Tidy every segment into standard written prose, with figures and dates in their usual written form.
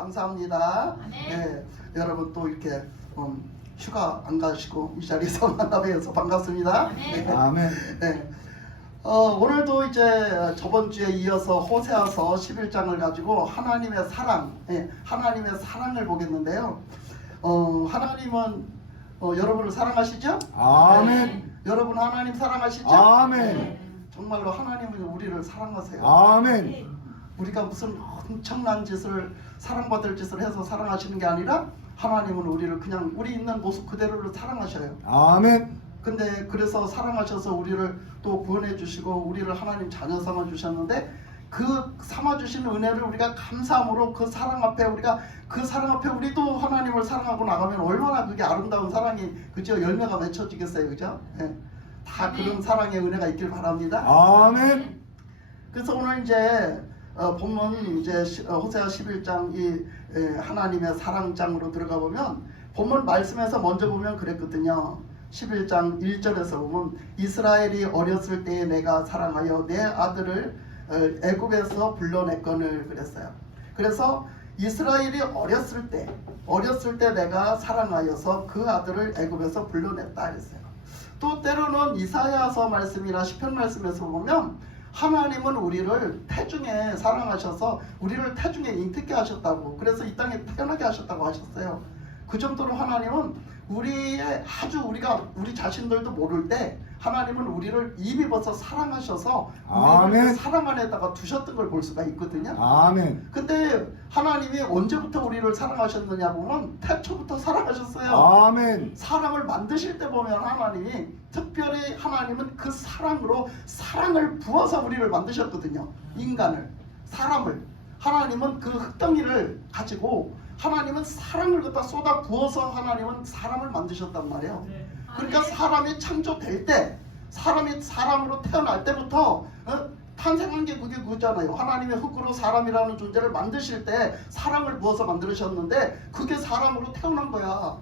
감사합니다. 네, 여러분 또 이렇게 휴가 안 가시고 이 자리에서 만나뵈어서 반갑습니다. 네. 아멘. 네. 오늘도 이제 저번 주에 이어서 호세아서 11장을 가지고 하나님의 사랑, 하나님의 사랑을 보겠는데요. 하나님은 여러분을 사랑하시죠? 아멘. 여러분 하나님 사랑하시죠? 아멘. 정말로 하나님은 우리를 사랑하세요. 아멘. 우리가 무슨 엄청난 짓을 사랑받을 짓을 해서 사랑하시는 게 아니라 하나님은 우리를 그냥 우리 있는 모습 그대로를 사랑하셔요. 아멘. 근데 그래서 사랑하셔서 우리를 또 구원해 주시고 우리를 하나님 자녀 삼아 주셨는데 그 삼아 주신 은혜를 우리가 감사함으로 그 사랑 앞에 우리도 하나님을 사랑하고 나가면 얼마나 그게 아름다운 사랑이 그죠? 열매가 맺혀지겠어요. 그죠? 네. 다 그런 사랑의 은혜가 있길 바랍니다. 아멘. 그래서 오늘 이제 본문 이제 호세아 11장 이 하나님의 사랑장으로 들어가 보면 본문 말씀에서 먼저 보면 그랬거든요. 11장 1절에서 보면 이스라엘이 어렸을 때에 내가 사랑하여 내 아들을 애굽에서 불러냈거늘 그랬어요. 그래서 이스라엘이 어렸을 때 내가 사랑하여서 그 아들을 애굽에서 불러냈다 그랬어요. 또 때로는 이사야서 말씀이나 시편 말씀에서 보면 하나님은 우리를 태중에 사랑하셔서 우리를 태중에 잉태케 하셨다고, 그래서 이 땅에 태어나게 하셨다고 하셨어요. 그 정도로 하나님은 우리 자신들도 모를 때 하나님은 우리를 이미 벌써 사랑하셔서 우리를 그 사랑 안에다가 두셨던 걸 볼 수가 있거든요. 아멘. 근데 하나님이 언제부터 우리를 사랑하셨느냐 보면 태초부터 사랑하셨어요. 아멘. 사람을 만드실 때 보면 하나님이 특별히 하나님은 그 사랑으로 사랑을 부어서 우리를 만드셨거든요. 인간을, 사람을. 하나님은 그 흙덩이를 가지고 하나님은 사랑을 갖다 쏟아 부어서 하나님은 사람을 만드셨단 말이에요. 그러니까 사람이 창조될 때, 사람이 사람으로 태어날 때부터 탄생한 게 그게 그거잖아요. 하나님의 흙으로 사람이라는 존재를 만드실 때 사랑을 부어서 만드셨는데 그게 사람으로 태어난 거야.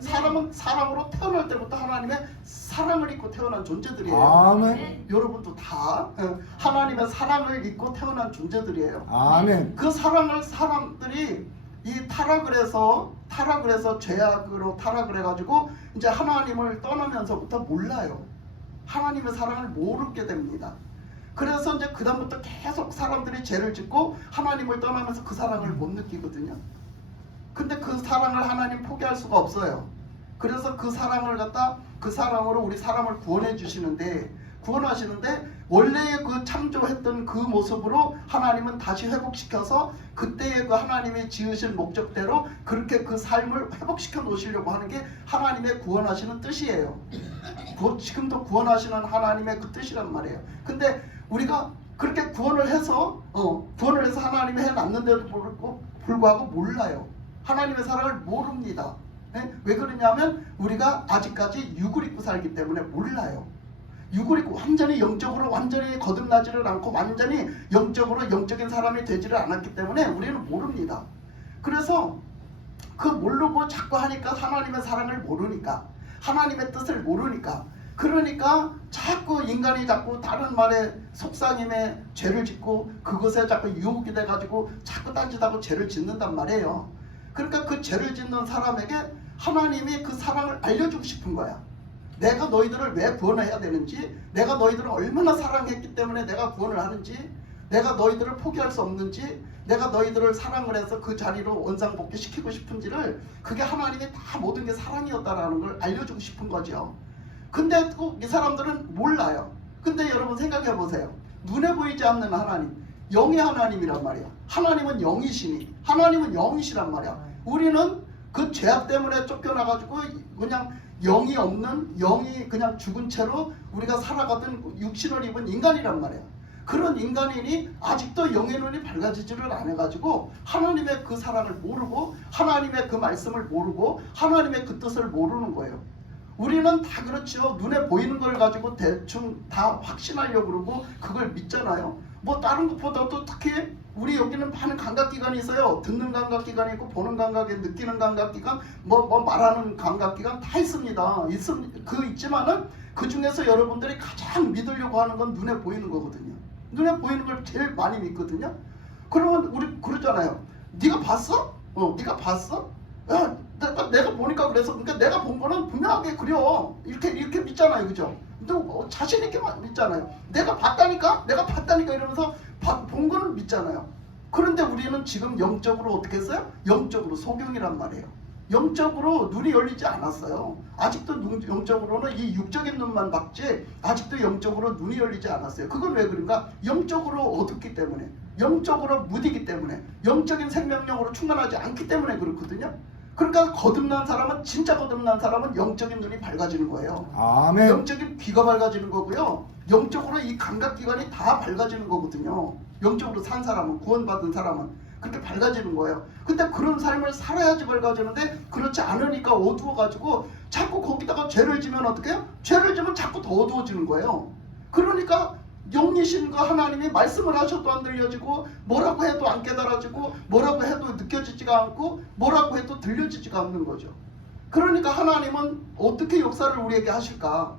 사람은 사람으로 태어날 때부터 하나님의 사랑을 입고 태어난 존재들이에요. 아멘. 여러분도 다 하나님의 사랑을 입고 태어난 존재들이에요. 아멘. 그 사랑을 사람들이 이 타락을 해서 죄악으로 타락을 해가지고 이제 하나님을 떠나면서부터 몰라요. 하나님의 사랑을 모르게 됩니다. 그래서 이제 그 다음부터 계속 사람들이 죄를 짓고 하나님을 떠나면서 그 사랑을 못 느끼거든요. 근데 그 사랑을 하나님 포기할 수가 없어요. 그래서 그 사랑을 갖다 그 사랑으로 우리 사람을 구원하시는데 원래의 그 창조했던 그 모습으로 하나님은 다시 회복시켜서 그때의 그 하나님이 지으신 목적대로 그렇게 그 삶을 회복시켜 놓으시려고 하는 게 하나님의 구원하시는 뜻이에요. 지금도 구원하시는 하나님의 그 뜻이란 말이에요. 근데 우리가 그렇게 구원을 해서 하나님이 해놨는데도 불구하고 몰라요. 하나님의 사랑을 모릅니다. 왜 그러냐면 우리가 아직까지 육을 입고 살기 때문에 몰라요. 육을 입고 완전히 영적으로 완전히 거듭나지를 않고 완전히 영적으로 영적인 사람이 되지를 않았기 때문에 우리는 모릅니다. 그래서 그 모르고 자꾸 하니까 하나님의 사랑을 모르니까, 하나님의 뜻을 모르니까, 그러니까 자꾸 인간이 자꾸 다른 말에 속삭임에 죄를 짓고 그것에 자꾸 유혹이 돼가지고 자꾸 딴짓하고 죄를 짓는단 말이에요. 그러니까 그 죄를 짓는 사람에게 하나님이 그 사랑을 알려주고 싶은 거야. 내가 너희들을 왜 구원해야 되는지, 내가 너희들을 얼마나 사랑했기 때문에 내가 구원을 하는지, 내가 너희들을 포기할 수 없는지, 내가 너희들을 사랑을 해서 그 자리로 원상복귀시키고 싶은지를, 그게 하나님이 다 모든 게 사랑이었다라는 걸 알려주고 싶은 거죠. 근데 꼭 이 사람들은 몰라요. 근데 여러분 생각해 보세요. 눈에 보이지 않는 하나님, 영의 하나님이란 말이야. 하나님은 영이시니, 하나님은 영이시란 말이야. 우리는 그 죄악 때문에 쫓겨나가지고 그냥 영이 없는, 영이 그냥 죽은 채로 우리가 살아가던 육신을 입은 인간이란 말이야. 그런 인간이니 아직도 영의 눈이 밝아지지를 않아가지고 하나님의 그 사랑을 모르고 하나님의 그 말씀을 모르고 하나님의 그 뜻을 모르는 거예요. 우리는 다 그렇죠. 눈에 보이는 걸 가지고 대충 다 확신하려고 그러고 그걸 믿잖아요. 뭐 다른 것보다도 특히 우리 여기는 많은 감각기관이 있어요. 듣는 감각기관이 있고 보는 감각이, 느끼는 감각기관, 뭐 말하는 감각기관 다 있습니다. 있지만은 그 중에서 여러분들이 가장 믿으려고 하는 건 눈에 보이는 거거든요. 눈에 보이는 걸 제일 많이 믿거든요. 그러면 우리 그러잖아요. 네가 봤어? 네가 봤어? 야, 내가 보니까 그래서 그러니까 내가 본 거는 분명하게 그려 이렇게 믿잖아요, 그죠? 근데 자신 있게 믿잖아요. 내가 봤다니까 이러면서 본 거는 믿잖아요. 그런데 우리는 지금 영적으로 어떻게 했어요? 영적으로 소경이란 말이에요. 영적으로 눈이 열리지 않았어요. 아직도 영적으로는 이 육적인 눈만 봤지 아직도 영적으로 눈이 열리지 않았어요. 그건 왜 그런가? 영적으로 어둡기 때문에, 영적으로 무디기 때문에, 영적인 생명력으로 충만하지 않기 때문에 그렇거든요. 그러니까 거듭난 사람은, 진짜 거듭난 사람은 영적인 눈이 밝아지는 거예요. 아멘. 영적인 귀가 밝아지는 거고요. 영적으로 이 감각기관이 다 밝아지는 거거든요. 영적으로 산 사람은, 구원받은 사람은 그렇게 밝아지는 거예요. 근데 그런 삶을 살아야지 밝아지는데 그렇지 않으니까 어두워가지고 자꾸 거기다가 죄를 지면 어떻게 해요? 죄를 지면 자꾸 더 어두워지는 거예요. 그러니까 영이신 그 하나님이 말씀을 하셔도 안 들려지고, 뭐라고 해도 안 깨달아지고, 뭐라고 해도 느껴지지가 않고, 뭐라고 해도 들려지지가 않는 거죠. 그러니까 하나님은 어떻게 역사를 우리에게 하실까?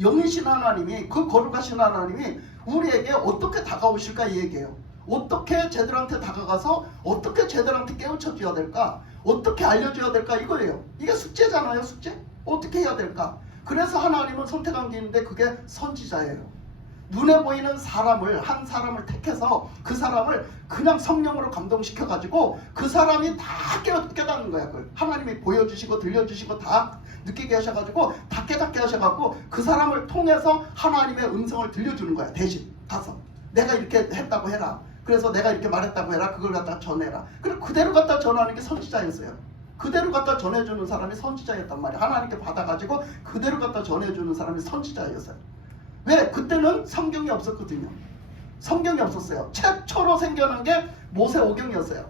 영이신 하나님이, 그 거룩하신 하나님이 우리에게 어떻게 다가오실까 이 얘기예요. 어떻게 쟤들한테 다가가서 어떻게 쟤들한테 깨우쳐줘야 될까? 어떻게 알려줘야 될까? 이거예요. 이게 숙제잖아요, 숙제? 어떻게 해야 될까? 그래서 하나님은 선택한 게 있는데 그게 선지자예요. 눈에 보이는 사람을, 한 사람을 택해서 그 사람을 그냥 성령으로 감동시켜가지고 그 사람이 다 깨닫는 거야. 그걸 하나님이 보여주시고 들려주시고 다 느끼게 하셔가지고 다 깨닫게 하셔가지고 그 사람을 통해서 하나님의 음성을 들려주는 거야. 대신 가서 내가 이렇게 했다고 해라. 그래서 내가 이렇게 말했다고 해라. 그걸 갖다 전해라. 그리고 그대로 갖다 전하는 게 선지자였어요. 그대로 갖다 전해주는 사람이 선지자였단 말이야. 하나님께 받아가지고 그대로 갖다 전해주는 사람이 선지자였어요. 왜? 그때는 성경이 없었거든요. 성경이 없었어요. 최초로 생겨난 게 모세오경이었어요.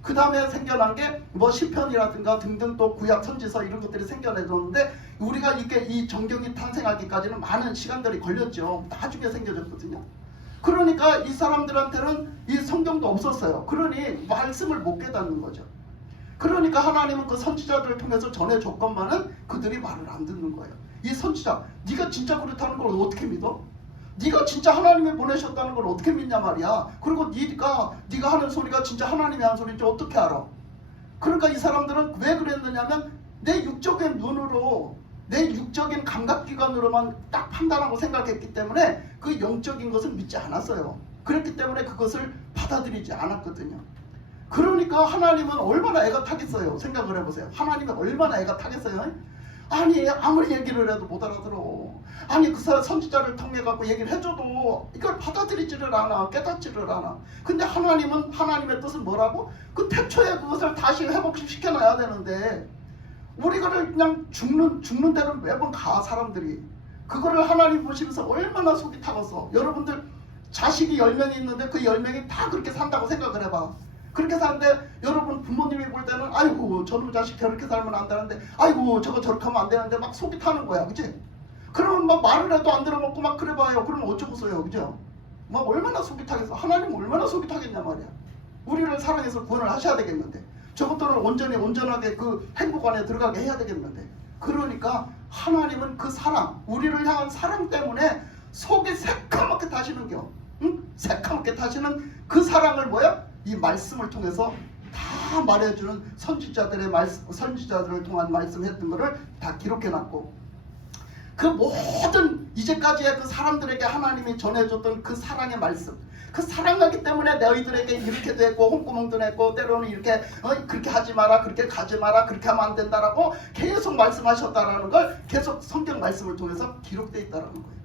그 다음에 생겨난 게 뭐 시편이라든가 등등 또 구약 선지서 이런 것들이 생겨내줬는데 우리가 이게 이 정경이 탄생하기까지는 많은 시간들이 걸렸죠. 나중에 생겨졌거든요. 그러니까 이 사람들한테는 이 성경도 없었어요. 그러니 말씀을 못 깨닫는 거죠. 그러니까 하나님은 그 선지자들을 통해서 전해줬건만은 그들이 말을 안 듣는 거예요. 이 선지자, 네가 진짜 그렇다는 걸 어떻게 믿어? 네가 진짜 하나님이 보내셨다는 걸 어떻게 믿냐 말이야. 그리고 네가 하는 소리가 진짜 하나님이 하는 소리인지 어떻게 알아? 그러니까 이 사람들은 왜 그랬느냐면 내 육적인 눈으로, 내 육적인 감각기관으로만 딱 판단하고 생각했기 때문에 그 영적인 것을 믿지 않았어요. 그렇기 때문에 그것을 받아들이지 않았거든요. 그러니까 하나님은 얼마나 애가 타겠어요. 생각을 해보세요. 하나님은 얼마나 애가 타겠어요. 아니 아무리 얘기를 해도 못 알아들어. 아니 그 사람 선지자를 통해 갖고 얘기를 해줘도 이걸 받아들이지를 않아. 깨닫지를 않아. 근데 하나님은, 하나님의 뜻은 뭐라고? 그 태초에 그것을 다시 회복시켜놔야 되는데 우리가 그냥 죽는 대로 매번 가. 사람들이 그거를 하나님 보시면서 얼마나 속이 타겠어. 여러분들 자식이 10명이 있는데 그 10명이 다 그렇게 산다고 생각을 해봐. 그렇게 사는데 여러분 부모님이 볼 때는 아이고 저놈 자식 저렇게 살면 안 되는데, 아이고 저거 저렇게 하면 안 되는데 막 속이 타는 거야. 그치? 그러면 막 말을 해도 안 들어먹고 막 그래봐요. 그러면 어쩌겠어요. 그죠? 막 얼마나 속이 타겠어. 하나님 얼마나 속이 타겠냐 말이야. 우리를 사랑해서 구원을 하셔야 되겠는데, 저것들을 온전하게 그 행복 안에 들어가게 해야 되겠는데, 그러니까 하나님은 그 사랑, 우리를 향한 사랑 때문에 속이 새카맣게 타시는겨. 응? 새카맣게 타시는 그 사랑을 뭐야? 이 말씀을 통해서 다 말해주는 선지자들의 말씀, 선지자들을 통한 말씀했던 것을 다 기록해놨고, 그 모든 이제까지의 그 사람들에게 하나님이 전해줬던 그 사랑의 말씀, 그 사랑하기 때문에 너희들에게 이렇게도 했고 홍구멍도 냈고 때로는 이렇게 그렇게 하지 마라, 그렇게 가지 마라, 그렇게 하면 안 된다라고 계속 말씀하셨다라는 걸 계속 성경 말씀을 통해서 기록되어 있다라는 거예요.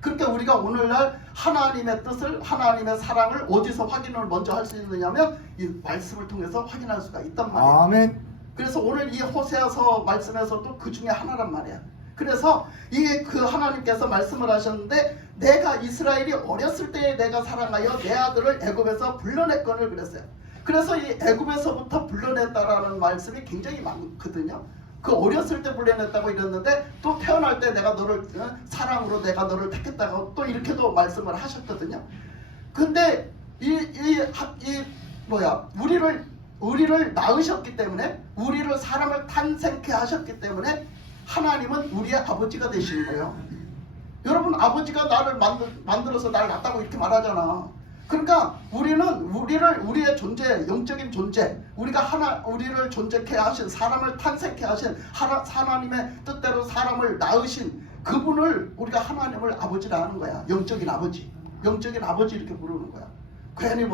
그러니까 우리가 오늘날 하나님의 뜻을, 하나님의 사랑을 어디서 확인을 먼저 할 수 있느냐면 이 말씀을 통해서 확인할 수가 있단 말이에요. 아멘. 그래서 오늘 이 호세아서 말씀에서도 그 중에 하나란 말이야. 그래서 이게 그 하나님께서 말씀을 하셨는데, 내가 이스라엘이 어렸을 때에 내가 사랑하여 내 아들을 애굽에서 불러냈거늘 그랬어요. 그래서 이 애굽에서부터 불러냈다라는 말씀이 굉장히 많거든요. 그 어렸을 때 불러냈다고 이랬는데 또 태어날 때 내가 너를 사랑으로 내가 너를 택했다고 또 이렇게도 말씀을 하셨거든요. 근데 우리를 낳으셨기 때문에, 우리를 사람을 탄생케 하셨기 때문에 하나님은 우리의 아버지가 되시는 거예요. 여러분 아버지가 나를 만들어서 날 낳았다고 이렇게 말하잖아. 그러니까 우리의 존재, 영적인 존재, 우리를 존재케 하신, 사람을 탄생케 하신 하나님의 뜻대로 사람을 낳으신 그분을 우리가 하나님을 아버지라 하는 거야. 영적인 아버지 이렇게 부르는 거야. 괜히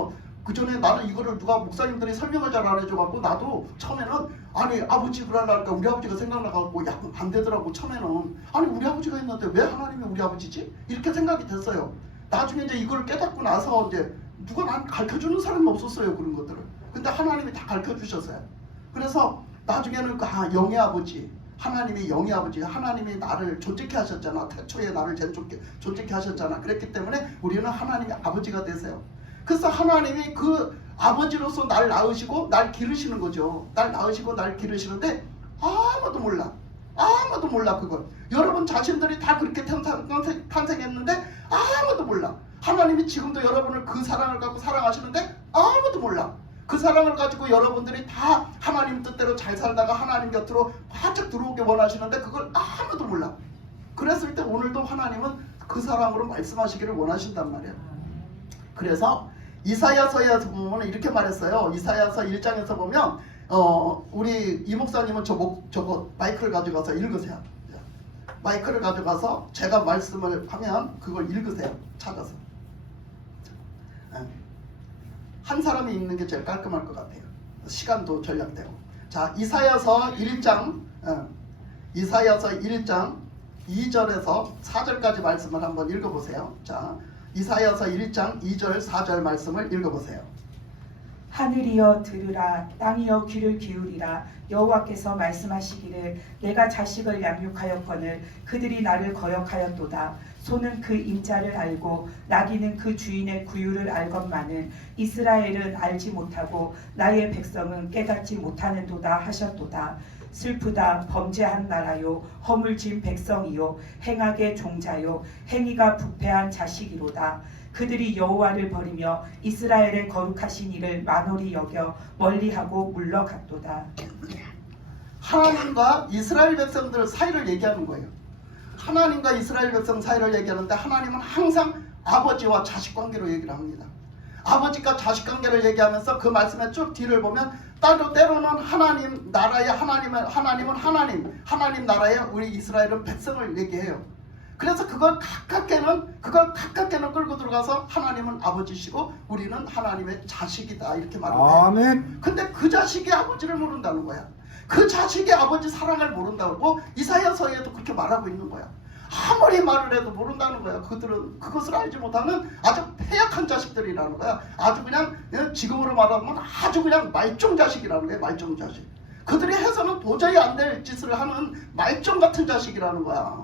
그 전에 나는 이거를 누가 목사님들이 설명을 잘 안 해줘갖고 나도 처음에는 아니 아버지 그러려니까 우리 아버지가 생각나갖고 야 안 되더라고. 처음에는 아니 우리 아버지가 있는데 왜 하나님이 우리 아버지지? 이렇게 생각이 됐어요. 나중에 이제 이걸 깨닫고 나서 이제 누가 난 가르쳐주는 사람이 없었어요. 그런 것들을. 근데 하나님이 다 가르쳐주셨어요. 그래서 나중에는 영의 아버지, 하나님이 영의 아버지, 하나님이 나를 존재케 하셨잖아. 태초에 나를 존재케 하셨잖아. 그랬기 때문에 우리는 하나님의 아버지가 되세요. 그래서 하나님이 그 아버지로서 날 낳으시고 날 기르시는 거죠. 날 낳으시고 날 기르시는데 아무도 몰라 그걸. 여러분 자신들이 다 그렇게 탄생했는데 아무도 몰라. 하나님이 지금도 여러분을 그 사랑을 갖고 사랑하시는데 아무도 몰라. 그 사랑을 가지고 여러분들이 다 하나님 뜻대로 잘 살다가 하나님 곁으로 활짝 들어오게 원하시는데 그걸 아무도 몰라. 그랬을 때 오늘도 하나님은 그 사랑으로 말씀하시기를 원하신단 말이에요. 그래서 이사야서에서 보면 이렇게 말했어요. 이사야서 1장에서 보면 우리 이 목사님은 저거 마이크를 가져가서 읽으세요. 마이크를 가져가서 제가 말씀을 하면 그걸 읽으세요. 찾아서. 한 사람이 읽는 게 제일 깔끔할 것 같아요. 시간도 절약되고. 자, 이사야서 1장 2절에서 4절까지 말씀을 한번 읽어보세요. 자, 이사야서 1장 2절 4절 말씀을 읽어보세요. 하늘이여 들으라, 땅이여 귀를 기울이라. 여호와께서 말씀하시기를 내가 자식을 양육하였거늘 그들이 나를 거역하였도다. 소는 그 임자를 알고 나귀는 그 주인의 구유를 알건만은 이스라엘은 알지 못하고 나의 백성은 깨닫지 못하는도다 하셨도다. 슬프다. 범죄한 나라요, 허물진 백성이요, 행악의 종자요, 행위가 부패한 자식이로다. 그들이 여호와를 버리며 이스라엘의 거룩하신 이를 만홀히 여겨 멀리하고 물러갔도다. 하나님과 이스라엘 백성들 사이를 얘기하는 거예요. 하나님과 이스라엘 백성 사이를 얘기하는데 하나님은 항상 아버지와 자식 관계로 얘기를 합니다. 아버지과 자식 관계를 얘기하면서 그 말씀의 쭉 뒤를 보면 때로는 하나님 나라의 하나님은 하나님 나라의 우리 이스라엘은 백성을 얘기해요. 그래서 그걸 가깝게는 끌고 들어가서 하나님은 아버지시고 우리는 하나님의 자식이다 이렇게 말합니다. 아멘. 근데 그 자식이 아버지를 모른다는 거야. 그 자식이 아버지 사랑을 모른다고 이사야서에도 그렇게 말하고 있는 거야. 아무리 말을 해도 모른다는 거야. 그들은 그것을 알지 못하는 아주 패약한 자식들이라는 거야. 아주 그냥 지금으로 말하면 아주 그냥 말종 자식이라는 거야. 말종 자식. 그들이 해서는 도저히 안 될 짓을 하는 말종 같은 자식이라는 거야.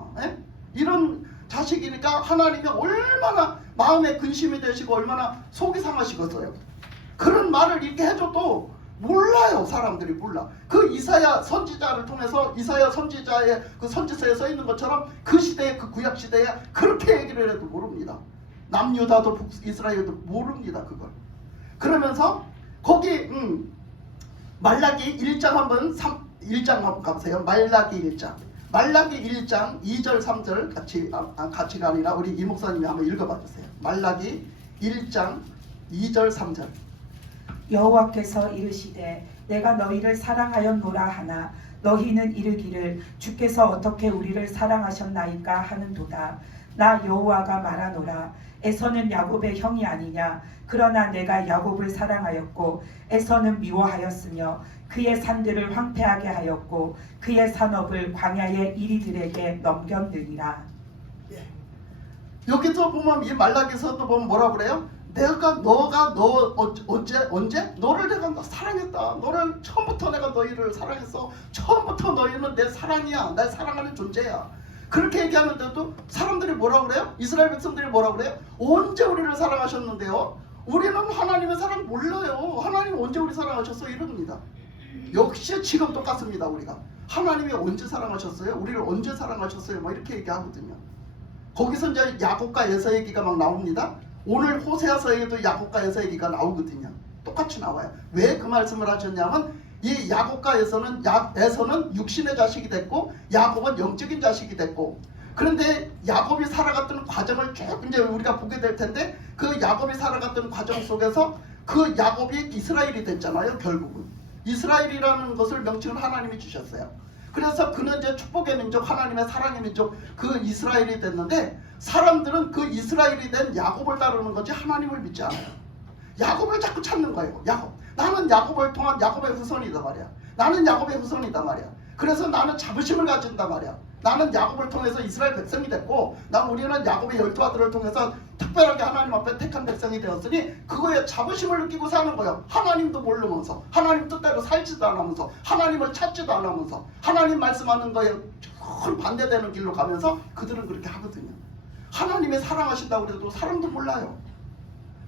이런 자식이니까 하나님이 얼마나 마음에 근심이 되시고 얼마나 속이 상하시겠어요. 그런 말을 이렇게 해줘도 몰라요. 사람들이 몰라. 그 이사야 선지자를 통해서 이사야 선지자의 그 선지서에 써 있는 것처럼 그 시대에 그 구약 시대에 그렇게 얘기를 해도 모릅니다. 남유다도 이스라엘도 모릅니다. 그걸. 그러면서 거기 말라기 1장 한번 1장 한번 가보세요. 말라기 1장 2절 3절 같이가 아니라 우리 이 목사님이 한번 읽어봐 주세요. 말라기 1장 2절 3절. 여호와께서 이르시되 내가 너희를 사랑하였노라 하나 너희는 이르기를 주께서 어떻게 우리를 사랑하셨나이까 하는도다. 나 여호와가 말하노라. 에서는 야곱의 형이 아니냐. 그러나 내가 야곱을 사랑하였고 에서는 미워하였으며 그의 산들을 황폐하게 하였고 그의 산업을 광야의 이리들에게 넘겼느니라. 여기서 보면 이 말라기서도 보면 뭐라 그래요? 너가 언제 너를 내가 사랑했다. 너를 처음부터 내가 너희를 사랑했어. 처음부터 너희는 내 사랑이야. 날 사랑하는 존재야. 그렇게 얘기하는데도 사람들이 뭐라 그래요? 이스라엘 백성들이 뭐라 그래요? 언제 우리를 사랑하셨는데요? 우리는 하나님의 사랑 몰라요. 하나님 언제 우리 사랑하셨어? 이럽니다. 역시 지금 똑같습니다. 우리가 하나님이 언제 사랑하셨어요? 우리를 언제 사랑하셨어요? 막 이렇게 얘기하거든요. 거기서 이제 야곱과 에서 얘기가 막 나옵니다. 오늘 호세아서에도 야곱과 에서 얘기가 나오거든요. 똑같이 나와요. 왜 그 말씀을 하셨냐면 이 야곱과 에서는 육신의 자식이 됐고 야곱은 영적인 자식이 됐고 그런데 야곱이 살아갔던 과정을 쭉 이제 우리가 보게 될 텐데 그 야곱이 살아갔던 과정 속에서 그 야곱이 이스라엘이 됐잖아요. 결국은 이스라엘이라는 것을 명칭을 하나님이 주셨어요. 그래서 그는 이제 축복의 민족, 하나님의 사랑의 민족, 그 이스라엘이 됐는데 사람들은 그 이스라엘이 된 야곱을 따르는 거지 하나님을 믿지 않아요. 야곱을 자꾸 찾는 거예요. 야곱. 나는 야곱을 통한 야곱의 후손이다 말이야. 나는 야곱의 후손이다 말이야. 그래서 나는 자부심을 가진다 말이야. 나는 야곱을 통해서 이스라엘 백성이 됐고, 우리는 야곱의 12아들을 통해서 특별하게 하나님 앞에 택한 백성이 되었으니 그거에 자부심을 느끼고 사는 거예요. 하나님도 모르면서, 하나님 뜻대로 살지도 않으면서, 하나님을 찾지도 않으면서, 하나님 말씀하는 거에 큰 반대되는 길로 가면서 그들은 그렇게 하거든요. 하나님이 사랑하신다고 그래도 사람도 몰라요.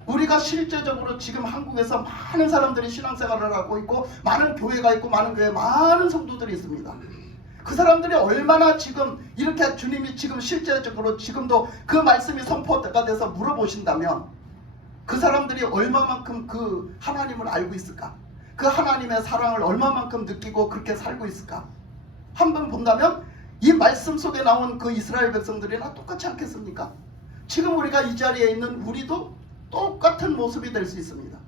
우리가 실제적으로 지금 한국에서 많은 사람들이 신앙생활을 하고 있고, 많은 교회가 있고, 많은 교회에 많은 성도들이 있습니다. 그 사람들이 얼마나 지금 이렇게 주님이 지금 실제적으로 지금도 그 말씀이 선포가 돼서 물어보신다면 그 사람들이 얼마만큼 그 하나님을 알고 있을까? 그 하나님의 사랑을 얼마만큼 느끼고 그렇게 살고 있을까? 한번 본다면 이 말씀 속에 나온 그 이스라엘 백성들이나 똑같지 않겠습니까? 지금 우리가 이 자리에 있는 우리도 똑같은 모습이 될 수 있습니다.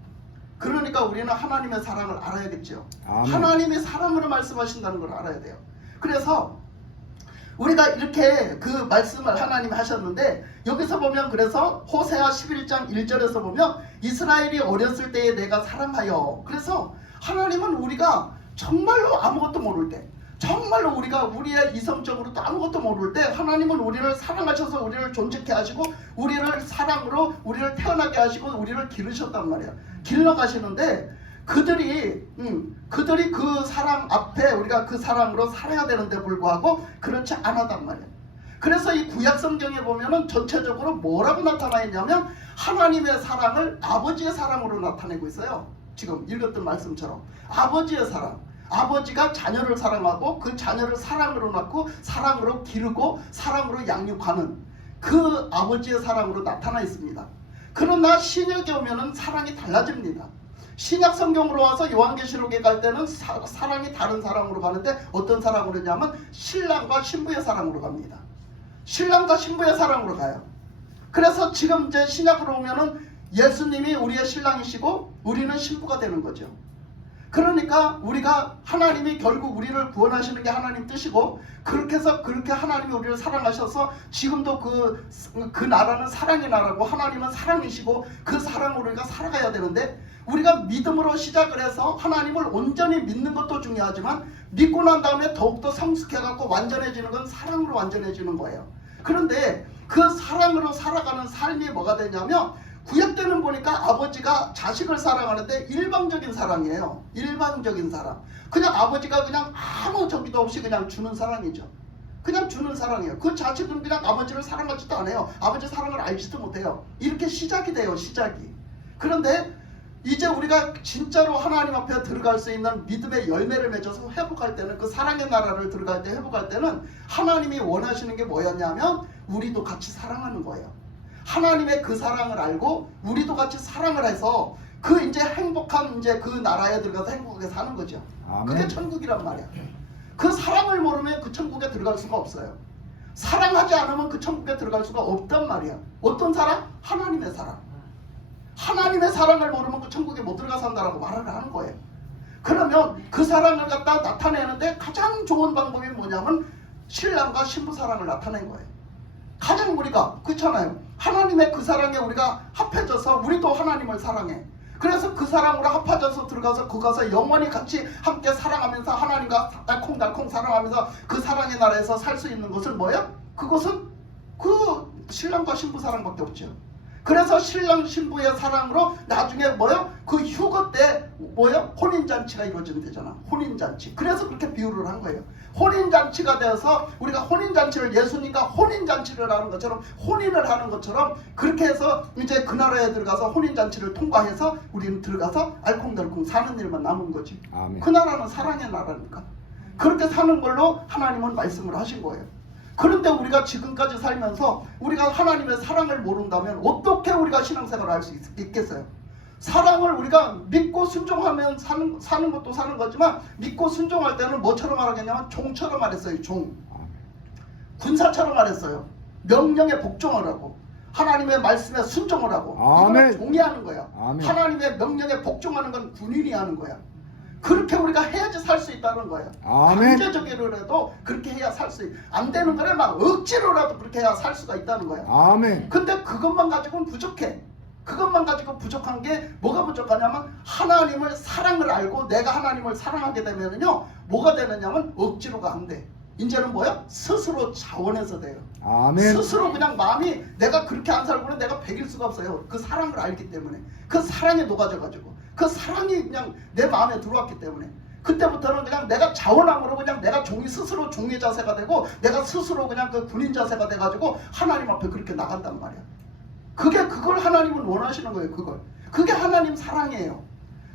그러니까 우리는 하나님의 사랑을 알아야겠죠. 아멘. 하나님의 사랑으로 말씀하신다는 걸 알아야 돼요. 그래서 우리가 이렇게 그 말씀을 하나님이 하셨는데 여기서 보면 그래서 호세아 11장 1절에서 보면 이스라엘이 어렸을 때에 내가 사랑하여, 그래서 하나님은 우리가 정말로 아무것도 모를 때, 정말로 우리가 우리의 이성적으로도 아무것도 모를 때 하나님은 우리를 사랑하셔서 우리를 존재케 하시고 우리를 사랑으로 우리를 태어나게 하시고 우리를 기르셨단 말이야. 길러가시는데 그들이 그 사랑 앞에 우리가 그 사랑으로 살아야 되는데 불구하고 그렇지 않았단 말이야. 그래서 이 구약 성경에 보면은 전체적으로 뭐라고 나타나 있냐면 하나님의 사랑을 아버지의 사랑으로 나타내고 있어요. 지금 읽었던 말씀처럼 아버지의 사랑, 아버지가 자녀를 사랑하고 그 자녀를 사랑으로 낳고 사랑으로 기르고 사랑으로 양육하는 그 아버지의 사랑으로 나타나 있습니다. 그러나 신약에 오면은 사랑이 달라집니다. 신약 성경으로 와서 요한계시록에 갈 때는 사랑이 다른 사랑으로 가는데 어떤 사랑으로 냐면 신랑과 신부의 사랑으로 갑니다. 신랑과 신부의 사랑으로 가요. 그래서 지금 이제 신약으로 오면은 예수님이 우리의 신랑이시고 우리는 신부가 되는 거죠. 그러니까 우리가 하나님이 결국 우리를 구원하시는 게 하나님 뜻이고 그렇게 해서 그렇게 하나님이 우리를 사랑하셔서 지금도 그 나라는 사랑의 나라고 하나님은 사랑이시고 그 사랑으로 우리가 살아가야 되는데 우리가 믿음으로 시작을 해서 하나님을 온전히 믿는 것도 중요하지만 믿고 난 다음에 더욱더 성숙해갖고 완전해지는 건 사랑으로 완전해지는 거예요. 그런데 그 사랑으로 살아가는 삶이 뭐가 되냐면 구약 때는 보니까 아버지가 자식을 사랑하는데 일방적인 사랑이에요. 일방적인 사랑. 그냥 아버지가 그냥 아무 저기도 없이 그냥 주는 사랑이죠. 그냥 주는 사랑이에요. 그 자식은 그냥 아버지를 사랑하지도 않아요. 아버지 사랑을 알지도 못해요. 이렇게 시작이 돼요. 시작이. 그런데 이제 우리가 진짜로 하나님 앞에 들어갈 수 있는 믿음의 열매를 맺어서 회복할 때는 그 사랑의 나라를 들어갈 때 회복할 때는 하나님이 원하시는 게 뭐였냐면 우리도 같이 사랑하는 거예요. 하나님의 그 사랑을 알고 우리도 같이 사랑을 해서 그 이제 행복한 이제 그 나라에 들어가서 행복하게 사는 거죠. 아멘. 그게 천국이란 말이야. 그 사랑을 모르면 그 천국에 들어갈 수가 없어요. 사랑하지 않으면 그 천국에 들어갈 수가 없단 말이야. 어떤 사랑? 하나님의 사랑. 하나님의 사랑을 모르면 그 천국에 못 들어가 산다라고 말을 하는 거예요. 그러면 그 사랑을 갖다 나타내는데 가장 좋은 방법이 뭐냐면 신랑과 신부 사랑을 나타낸 거예요. 가장 우리가 그렇잖아요. 하나님의 그 사랑에 우리가 합해져서 우리도 하나님을 사랑해. 그래서 그 사랑으로 합해져서 들어가서 그 가서 영원히 같이 함께 사랑하면서 하나님과 달콩달콩 사랑하면서 그 사랑의 나라에서 살 수 있는 것은 뭐예요? 그것은 그 신랑과 신부 사랑밖에 없죠. 그래서 신랑 신부의 사랑으로 나중에 뭐요? 그 휴거 때 뭐요? 혼인잔치가 이루어진대잖아. 혼인잔치. 그래서 그렇게 비유를 한 거예요. 혼인잔치가 되어서 우리가 혼인잔치를 예수님과 혼인잔치를 하는 것처럼 혼인을 하는 것처럼 그렇게 해서 이제 그 나라에 들어가서 혼인잔치를 통과해서 우리는 들어가서 알콩달콩 사는 일만 남은 거지. 아멘. 그 나라는 사랑의 나라니까. 그렇게 사는 걸로 하나님은 말씀을 하신 거예요. 그런데 우리가 지금까지 살면서 우리가 하나님의 사랑을 모른다면 어떻게 우리가 신앙생활을 할 수 있겠어요? 사랑을 우리가 믿고 순종하면 사는 것도 사는 거지만 믿고 순종할 때는 뭐처럼 말하겠냐면 종처럼 말했어요. 종. 군사처럼 말했어요. 명령에 복종하라고. 하나님의 말씀에 순종을 하고. 아멘. 이거는 종이 하는 거야. 아멘. 하나님의 명령에 복종하는 건 군인이 하는 거야. 그렇게 우리가 해야지 살 수 있다는 거야. 아멘. 강제적으로라도 그렇게 해야 살 수 있. 안 되는 거래 막 억지로라도 그렇게 해야 살 수가 있다는 거야. 아멘. 근데 그것만 가지고는 부족해. 그것만 가지고 부족한 게 뭐가 부족하냐면 하나님을 사랑을 알고 내가 하나님을 사랑하게 되면은요 뭐가 되느냐면 억지로가 안 돼. 이제는 뭐야? 스스로 자원해서 돼요. 아멘. 스스로 그냥 마음이 내가 그렇게 안 살고는 내가 배길 수가 없어요. 그 사랑을 알기 때문에. 그 사랑에 녹아져가지고 그 사랑이 그냥 내 마음에 들어왔기 때문에 그때부터는 그냥 내가 자원함으로 그냥 내가 종이 스스로 종의 자세가 되고 내가 스스로 그냥 그 군인 자세가 돼가지고 하나님 앞에 그렇게 나간단 말이야. 그걸 하나님은 원하시는 거예요. 그게 하나님 사랑이에요.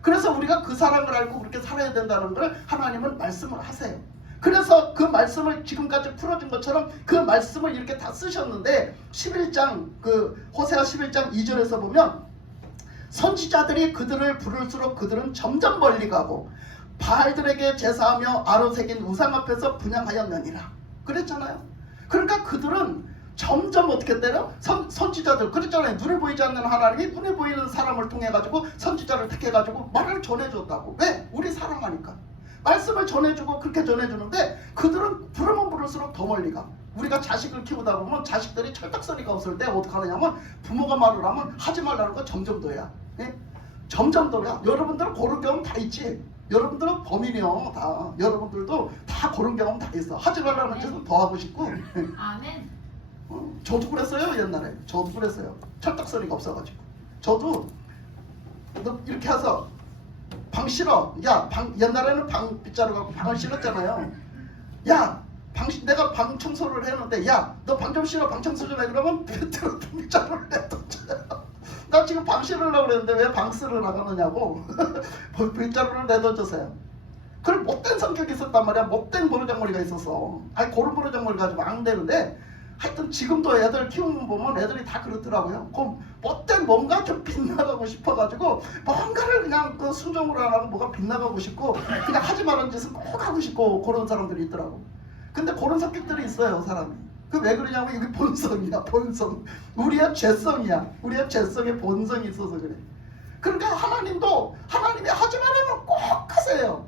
그래서 우리가 그 사랑을 알고 그렇게 살아야 된다는 걸 하나님은 말씀을 하세요. 그래서 그 말씀을 지금까지 풀어준 것처럼 그 말씀을 이렇게 다 쓰셨는데 11장 그 호세아 11장 2절에서 보면 선지자들이 그들을 부를수록 그들은 점점 멀리 가고 바알들에게 제사하며 아로 새긴 우상 앞에서 분향하였느니라 그랬잖아요. 그러니까 그들은 점점 어떻게 때려? 선지자들 그랬잖아요. 눈에 보이지 않는 하나님이 눈에 보이는 사람을 통해 가지고 선지자를 택해 가지고 말을 전해줬다고. 왜? 우리 사랑하니까. 말씀을 전해주고 그렇게 전해주는데 그들은 부르면 부를수록 더 멀리 가. 우리가 자식을 키우다 보면 자식들이 철딱서니가 없을 때 어떻게 하느냐면 부모가 말을 하면 하지 말라는 거 점점 더야. 예? 점점 더야. 여러분들은 그런 경험 다 있지. 여러분들은 범인이요. 다. 여러분들도 다 그런 경험 다 있어. 하지 말라는 짓은 더 하고 싶고. 아멘. 저도 그랬어요. 옛날에. 저도 그랬어요. 철딱서니가 없어가지고. 저도 너 이렇게 해서 방 싫어. 야, 옛날에는 방 빗자루 갖고 방을 실었잖아요. 야, 내가 방 청소를 했는데 야, 너 방 좀 실어. 방 청소 좀 해. 그러면 빗자루를 내던져요. 나 지금 방 실으려고 그랬는데 왜 방 쓰러 나가느냐고. 빗자루를 내던져서요. 그런 못된 성격이 있었단 말이야. 못된 버르장머리가 있었어. 아니 고른 버르장머리 가지고 안 되는데 하여튼 지금도 애들 키우는 보면 애들이 다 그렇더라고요. 그럼 못된 뭔가 좀 빗나가고 싶어가지고 뭔가를 그냥 그 순종으로 안 하고 뭐가 빗나가고 싶고 그냥 하지 말라는 짓은 꼭 하고 싶고 그런 사람들이 있더라고. 근데 그런 성격들이 있어요 사람이. 그 왜 그러냐면 이게 본성이야. 본성. 우리의 죄성이야. 우리의 죄성의 본성이 있어서 그래. 그러니까 하나님도 하나님이 하지 말라면 꼭 하세요.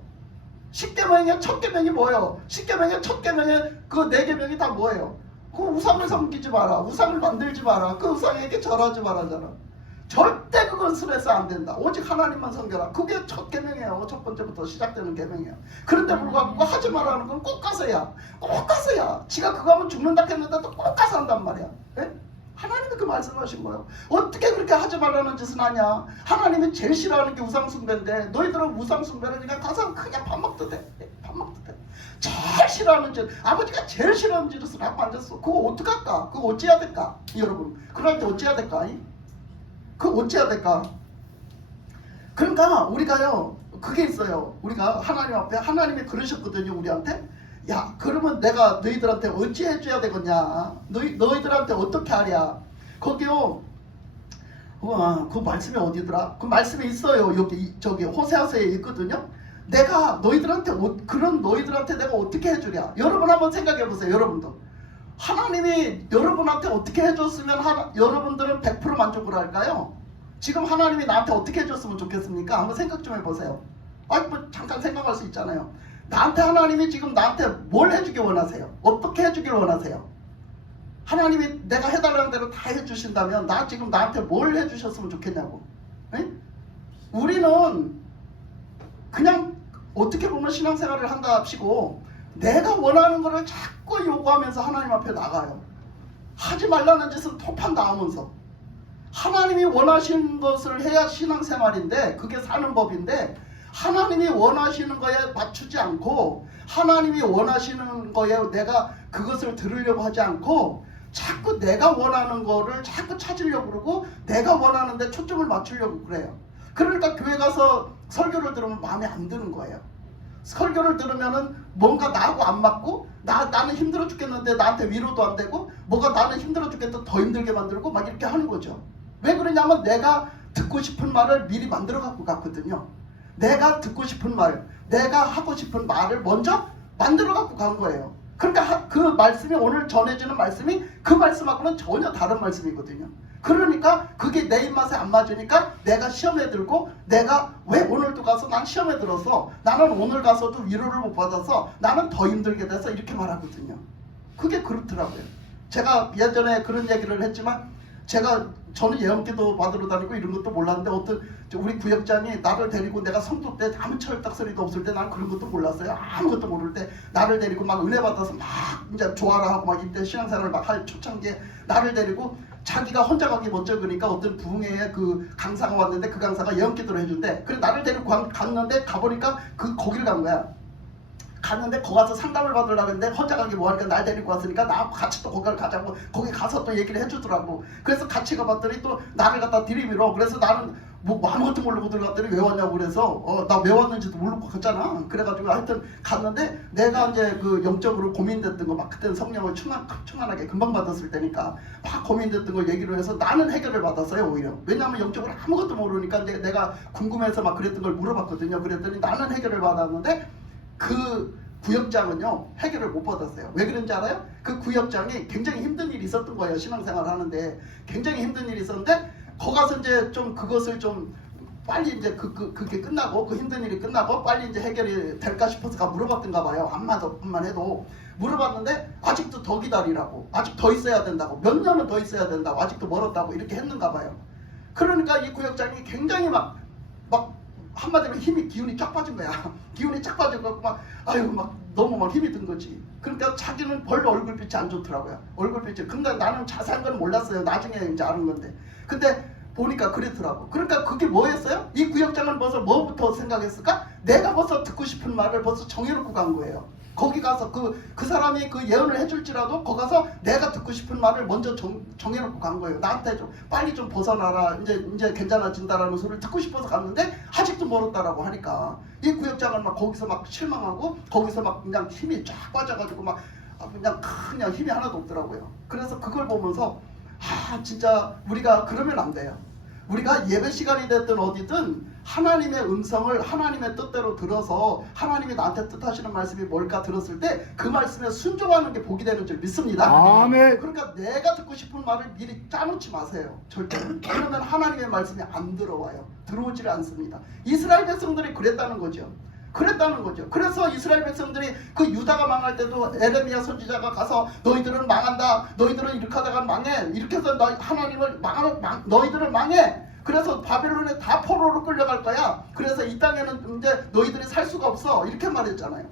10계명의 첫 계명이 뭐예요? 10계명의 첫 계명의 그 4계명이 다 뭐예요? 그 우상을 섬기지 마라. 우상을 만들지 마라. 그 우상에게 절하지 말아잖아. 절대 그건 스트레스 안 된다. 오직 하나님만 섬겨라. 그게 첫 계명이에요. 첫 번째부터 시작되는 계명이에요. 그런데 불구하고 그거 하지 말라는 건 꼭 가서야. 꼭 가서야. 지가 그거 하면 죽는다 했는데도 꼭 가서 한단 말이야. 예? 하나님이 그 말씀하신 거예요. 어떻게 그렇게 하지 말라는 짓은 하냐. 하나님이 제일 싫어하는 게 우상숭배인데 너희들은 우상숭배를 그냥 가서 그냥 밥 먹도 돼. 밥 먹도 돼. 제일 싫어하는 짓, 아버지가 제일 싫어하는 짓을 하고 앉았어. 그거 어떡할까? 그거 어찌해야 될까? 여러분 그럴 때 어찌해야 될까? 그거 어찌해야 될까? 그러니까 우리가요 그게 있어요. 우리가 하나님 앞에 하나님이 그러셨거든요. 우리한테 야 그러면 내가 너희들한테 어찌 해줘야 되겠냐. 너희들한테 어떻게 하랴. 거기요 그 말씀이 어디더라? 그 말씀이 있어요. 여기 저기 호세아서에 있거든요. 내가 너희들한테 그런 너희들한테 내가 어떻게 해주랴. 여러분 한번 생각해 보세요. 여러분도 하나님이 여러분한테 어떻게 해줬으면 여러분들은 100% 만족을 할까요? 지금 하나님이 나한테 어떻게 해줬으면 좋겠습니까? 한번 생각 좀 해보세요. 뭐 잠깐 생각할 수 있잖아요. 하나님이 지금 나한테 뭘 해주길 원하세요? 어떻게 해주길 원하세요? 하나님이 내가 해달라는 대로 다 해주신다면 나 지금 나한테 뭘 해주셨으면 좋겠냐고. 에? 우리는 그냥 어떻게 보면 신앙생활을 한다 합시고 내가 원하는 거를 자꾸 요구하면서 하나님 앞에 나가요. 하지 말라는 짓은 토판다 하면서 하나님이 원하시는 것을 해야 신앙생활인데 그게 사는 법인데 하나님이 원하시는 거에 맞추지 않고 하나님이 원하시는 거에 내가 그것을 들으려고 하지 않고 자꾸 내가 원하는 거를 자꾸 찾으려고 그러고 내가 원하는데 초점을 맞추려고 그래요. 그러니까 교회 가서 설교를 들으면 마음에 안 드는 거예요. 설교를 들으면은 뭔가 나하고 안 맞고 나는 힘들어 죽겠는데 나한테 위로도 안 되고 뭐가 나는 힘들어 죽겠는데 더 힘들게 만들고 막 이렇게 하는 거죠. 왜 그러냐면 내가 듣고 싶은 말을 미리 만들어 갖고 갔거든요. 내가 듣고 싶은 말, 내가 하고 싶은 말을 먼저 만들어 갖고 간 거예요. 그러니까 그 말씀이 오늘 전해지는 말씀이 그 말씀하고는 전혀 다른 말씀이거든요. 그러니까 그게 내 입맛에 안 맞으니까 내가 시험에 들고 내가 왜 오늘도 가서 난 시험에 들어서 나는 오늘 가서도 위로를 못 받아서 나는 더 힘들게 돼서 이렇게 말하거든요. 그게 그렇더라고요. 제가 예전에 그런 얘기를 했지만 저는 예언기도 받으러 다니고 이런 것도 몰랐는데 어떤 우리 구역장이 나를 데리고 내가 성도 때 아무 철딱서리도 없을 때 난 그런 것도 몰랐어요. 아무것도 모를 때 나를 데리고 막 은혜 받아서 막 이제 좋아라 하고 막 이때 신앙생활을 막 할 초창기에 나를 데리고 자기가 혼자 가기 멋쩍으니까 어떤 부흥회에 그 강사가 왔는데 그 강사가 예언기도를 해준대. 그래 나를 데리고 갔는데 가보니까 거기를 간 거야. 갔는데 거기 가서 상담을 받으려고 했는데 혼자 가기 뭐하니까 날 데리고 왔으니까 나 같이 또 거기를 가자고 거기 가서 또 얘기를 해주더라고. 그래서 같이 가봤더니 또 나를 갖다 들이밀어. 그래서 나는 뭐 아무것도 모르고 들어갔더니 왜 왔냐고 그래서 나 왜 왔는지도 모르고 갔잖아. 그래가지고 하여튼 갔는데 내가 이제 그 영적으로 고민됐던 거 막 그때는 성령을 충만하게 금방 받았을 때니까 막 고민됐던 걸 얘기를 해서 나는 해결을 받았어요. 오히려 왜냐하면 영적으로 아무것도 모르니까 이제 내가 궁금해서 막 그랬던 걸 물어봤거든요. 그랬더니 나는 해결을 받았는데 그 구역장은요 해결을 못 받았어요. 왜 그런지 알아요? 그 구역장이 굉장히 힘든 일이 있었던 거예요. 신앙생활 하는데 굉장히 힘든 일이 있었는데 거기 가서 이제 좀 그것을 좀 빨리 이제 그게 끝나고 그 힘든 일이 끝나고 빨리 이제 해결이 될까 싶어서 물어봤던가 봐요. 암만 해도 물어봤는데 아직도 더 기다리라고, 아직 더 있어야 된다고, 몇 년은 더 있어야 된다고, 아직도 멀었다고 이렇게 했는가 봐요. 그러니까 이 구역장이 굉장히 막 한마디로 기운이 쫙 빠진 거야. 기운이 쫙 빠져갖고 막 너무 막 힘이 든 거지. 그러니까 자기는 별로 얼굴빛이 안 좋더라고요. 얼굴빛이. 근데 나는 자세한 건 몰랐어요. 나중에 이제 아는 건데. 근데 보니까 그랬더라고. 그러니까 그게 뭐였어요? 이 구역장은 벌써 뭐부터 생각했을까? 내가 벌써 듣고 싶은 말을 벌써 정해놓고 간 거예요. 거기 가서 그 사람이 그 예언을 해줄지라도 거기 가서 내가 듣고 싶은 말을 먼저 정해놓고 간 거예요. 나한테 좀 빨리 좀 벗어나라. 이제 괜찮아진다라는 소리를 듣고 싶어서 갔는데 아직도 멀었다라고 하니까 이 구역장은 막 거기서 막 실망하고 거기서 막 그냥 힘이 쫙 빠져가지고 막 그냥 힘이 하나도 없더라고요. 그래서 그걸 보면서 진짜 우리가 그러면 안 돼요. 우리가 예배 시간이 됐든 어디든 하나님의 음성을 하나님의 뜻대로 들어서 하나님이 나한테 뜻하시는 말씀이 뭘까 들었을 때 그 말씀에 순종하는 게 복이 되는 줄 믿습니다. 아멘. 그러니까 내가 듣고 싶은 말을 미리 짜놓지 마세요. 절대. 그러면 하나님의 말씀이 안 들어와요. 들어오지를 않습니다. 이스라엘 백성들이 그랬다는 거죠. 그래서 이스라엘 백성들이 그 유다가 망할 때도 에레미야 선지자가 가서 너희들은 망한다. 너희들은 이렇게 하다가 망해. 이렇게 해서 하나님을 너희들은 망해. 그래서 바벨론에 다 포로로 끌려갈 거야. 그래서 이 땅에는 이제 너희들이 살 수가 없어. 이렇게 말했잖아요.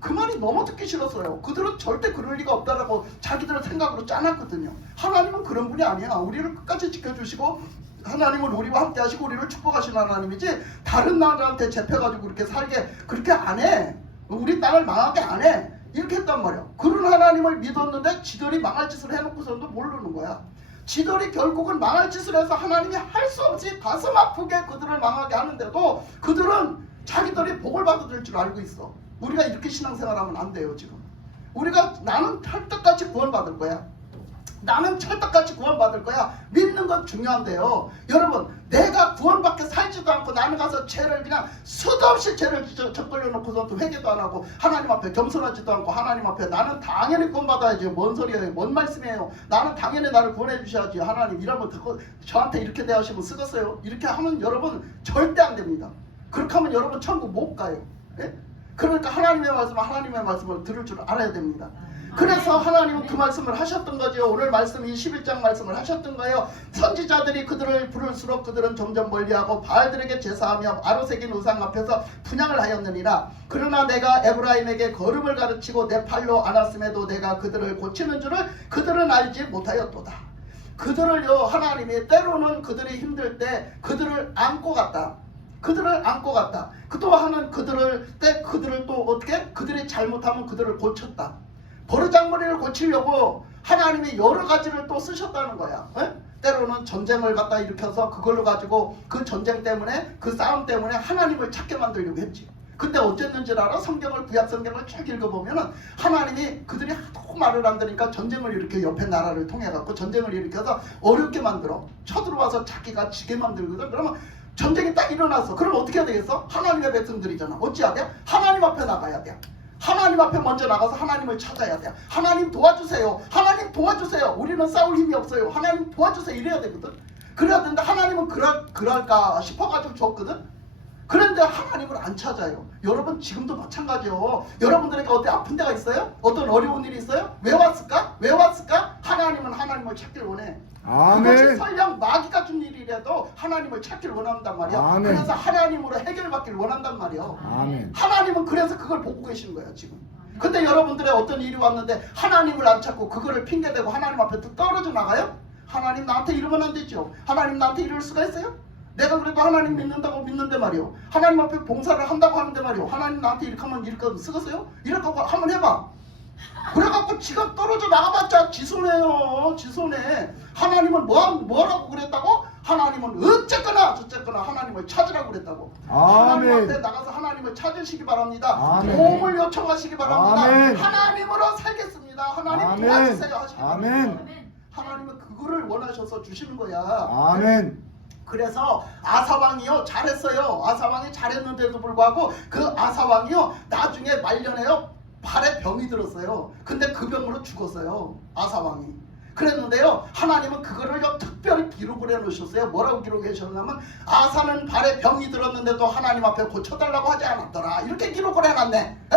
그 말이 너무 듣기 싫었어요. 그들은 절대 그럴 리가 없다라고 자기들 생각으로 짜놨거든요. 하나님은 그런 분이 아니야. 우리를 끝까지 지켜주시고 하나님은 우리와 함께 하시고 우리를 축복하시는 하나님이지 다른 나라한테 잡혀가지고 그렇게 살게 그렇게 안 해. 우리 땅을 망하게 안 해. 이렇게 했단 말이야. 그런 하나님을 믿었는데 지들이 망할 짓을 해놓고서도 모르는 거야. 지들이 결국은 망할 짓을 해서 하나님이 할 수 없이 가슴 아프게 그들을 망하게 하는데도 그들은 자기들이 복을 받을 줄 알고 있어. 우리가 이렇게 신앙생활하면 안 돼요. 지금 우리가 나는 찰떡같이 구원받을 거야. 나는 찰떡같이 구원받을 거야. 믿는 건 중요한데요. 여러분 내가 구원받게 살지도 않고 나는 가서 죄를 그냥 수도 없이 죄를 적걸려 놓고서 또 회개도 안 하고 하나님 앞에 겸손하지도 않고 하나님 앞에 나는 당연히 구원받아야지. 뭔 소리예요. 뭔 말씀이에요. 나는 당연히 나를 구원해 주셔야지. 하나님 이러면 저한테 이렇게 대하시면 쓰겠어요. 이렇게 하면 여러분 절대 안 됩니다. 그렇게 하면 여러분 천국 못 가요. 예? 그러니까 하나님의 말씀을 들을 줄 알아야 됩니다. 그래서 하나님은 그 말씀을 하셨던 거죠. 오늘 말씀 21장 말씀을 하셨던 거예요. 선지자들이 그들을 부를수록 그들은 점점 멀리하고 바알들에게 제사하며 아로새긴 우상 앞에서 분향을 하였느니라. 그러나 내가 에브라임에게 걸음을 가르치고 내 팔로 안았음에도 내가 그들을 고치는 줄을 그들은 알지 못하였도다. 그들을요 하나님이 때로는 그들이 힘들 때 그들을 안고 갔다. 또한 그들을 또 어떻게 그들이 잘못하면 그들을 고쳤다. 버르장머리를 고치려고 하나님이 여러 가지를 또 쓰셨다는 거야. 때로는 전쟁을 갖다 일으켜서 그걸로 가지고 그 전쟁 때문에 그 싸움 때문에 하나님을 찾게 만들려고 했지. 근데 어쨌는지 알아? 구약 성경을 쭉 읽어보면은 하나님이 그들이 하도 말을 안 들으니까 전쟁을 일으켜 옆에 나라를 통해 갖고 전쟁을 일으켜서 어렵게 만들어. 쳐들어와서 자기가 지게 만들거든. 그러면 전쟁이 딱 일어났어. 그럼 어떻게 해야 되겠어? 하나님의 백성들이잖아. 어찌해야 돼? 하나님 앞에 나가야 돼. 하나님 앞에 먼저 나가서 하나님을 찾아야 돼요. 하나님 도와주세요. 하나님 도와주세요. 우리는 싸울 힘이 없어요. 하나님 도와주세요. 이래야 되거든. 그래야 되는데 하나님은 그럴까 싶어가지고 줬거든. 그런데 하나님을 안 찾아요. 여러분 지금도 마찬가지요. 여러분들에게 어디 아픈 데가 있어요? 어떤 어려운 일이 있어요? 왜 왔을까? 왜 왔을까? 하나님은 하나님을 찾길 원해. 아멘. 그것이 설령 마귀가 준 일이라도 하나님을 찾길 원한단 말이야. 아멘. 그래서 하나님으로 해결받길 원한단 말이야. 아멘. 하나님은 그래서 그걸 보고 계신 거야 지금. 근데 여러분들의 어떤 일이 왔는데 하나님을 안 찾고 그거를 핑계대고 하나님 앞에 떨어져 나가요? 하나님 나한테 이러면 안 되죠. 하나님 나한테 이럴 수가 있어요? 내가 그래도 하나님 믿는다고 믿는데 말이요. 하나님 앞에 봉사를 한다고 하는데 말이요. 하나님 나한테 이렇게 하면 이렇게 쓰겠어요? 이렇게 하고 한번 해봐. 그래갖고 지가 떨어져 나가봤자 지손해요. 지손해. 하나님은 뭐라고 그랬다고? 하나님은 어쨌거나 저쨌거나 하나님을 찾으라고 그랬다고. 하나님 아멘. 앞에 나가서 하나님을 찾으시기 바랍니다. 아멘. 도움을 요청하시기 바랍니다. 아멘. 하나님으로 살겠습니다. 하나님 아멘. 도와주세요 하시기 바랍니다. 아멘. 하나님은 그거를 원하셔서 주시는 거야. 아멘. 그래서 아사왕이요 잘했어요. 아사왕이 잘했는데도 불구하고 그 아사왕이요 나중에 말년에요 발에 병이 들었어요. 근데 그 병으로 죽었어요. 아사왕이. 그랬는데요 하나님은 그거를요 특별히 기록을 해놓으셨어요. 뭐라고 기록해 주셨냐면 아사는 발에 병이 들었는데도 하나님 앞에 고쳐달라고 하지 않았더라. 이렇게 기록을 해놨네. 에?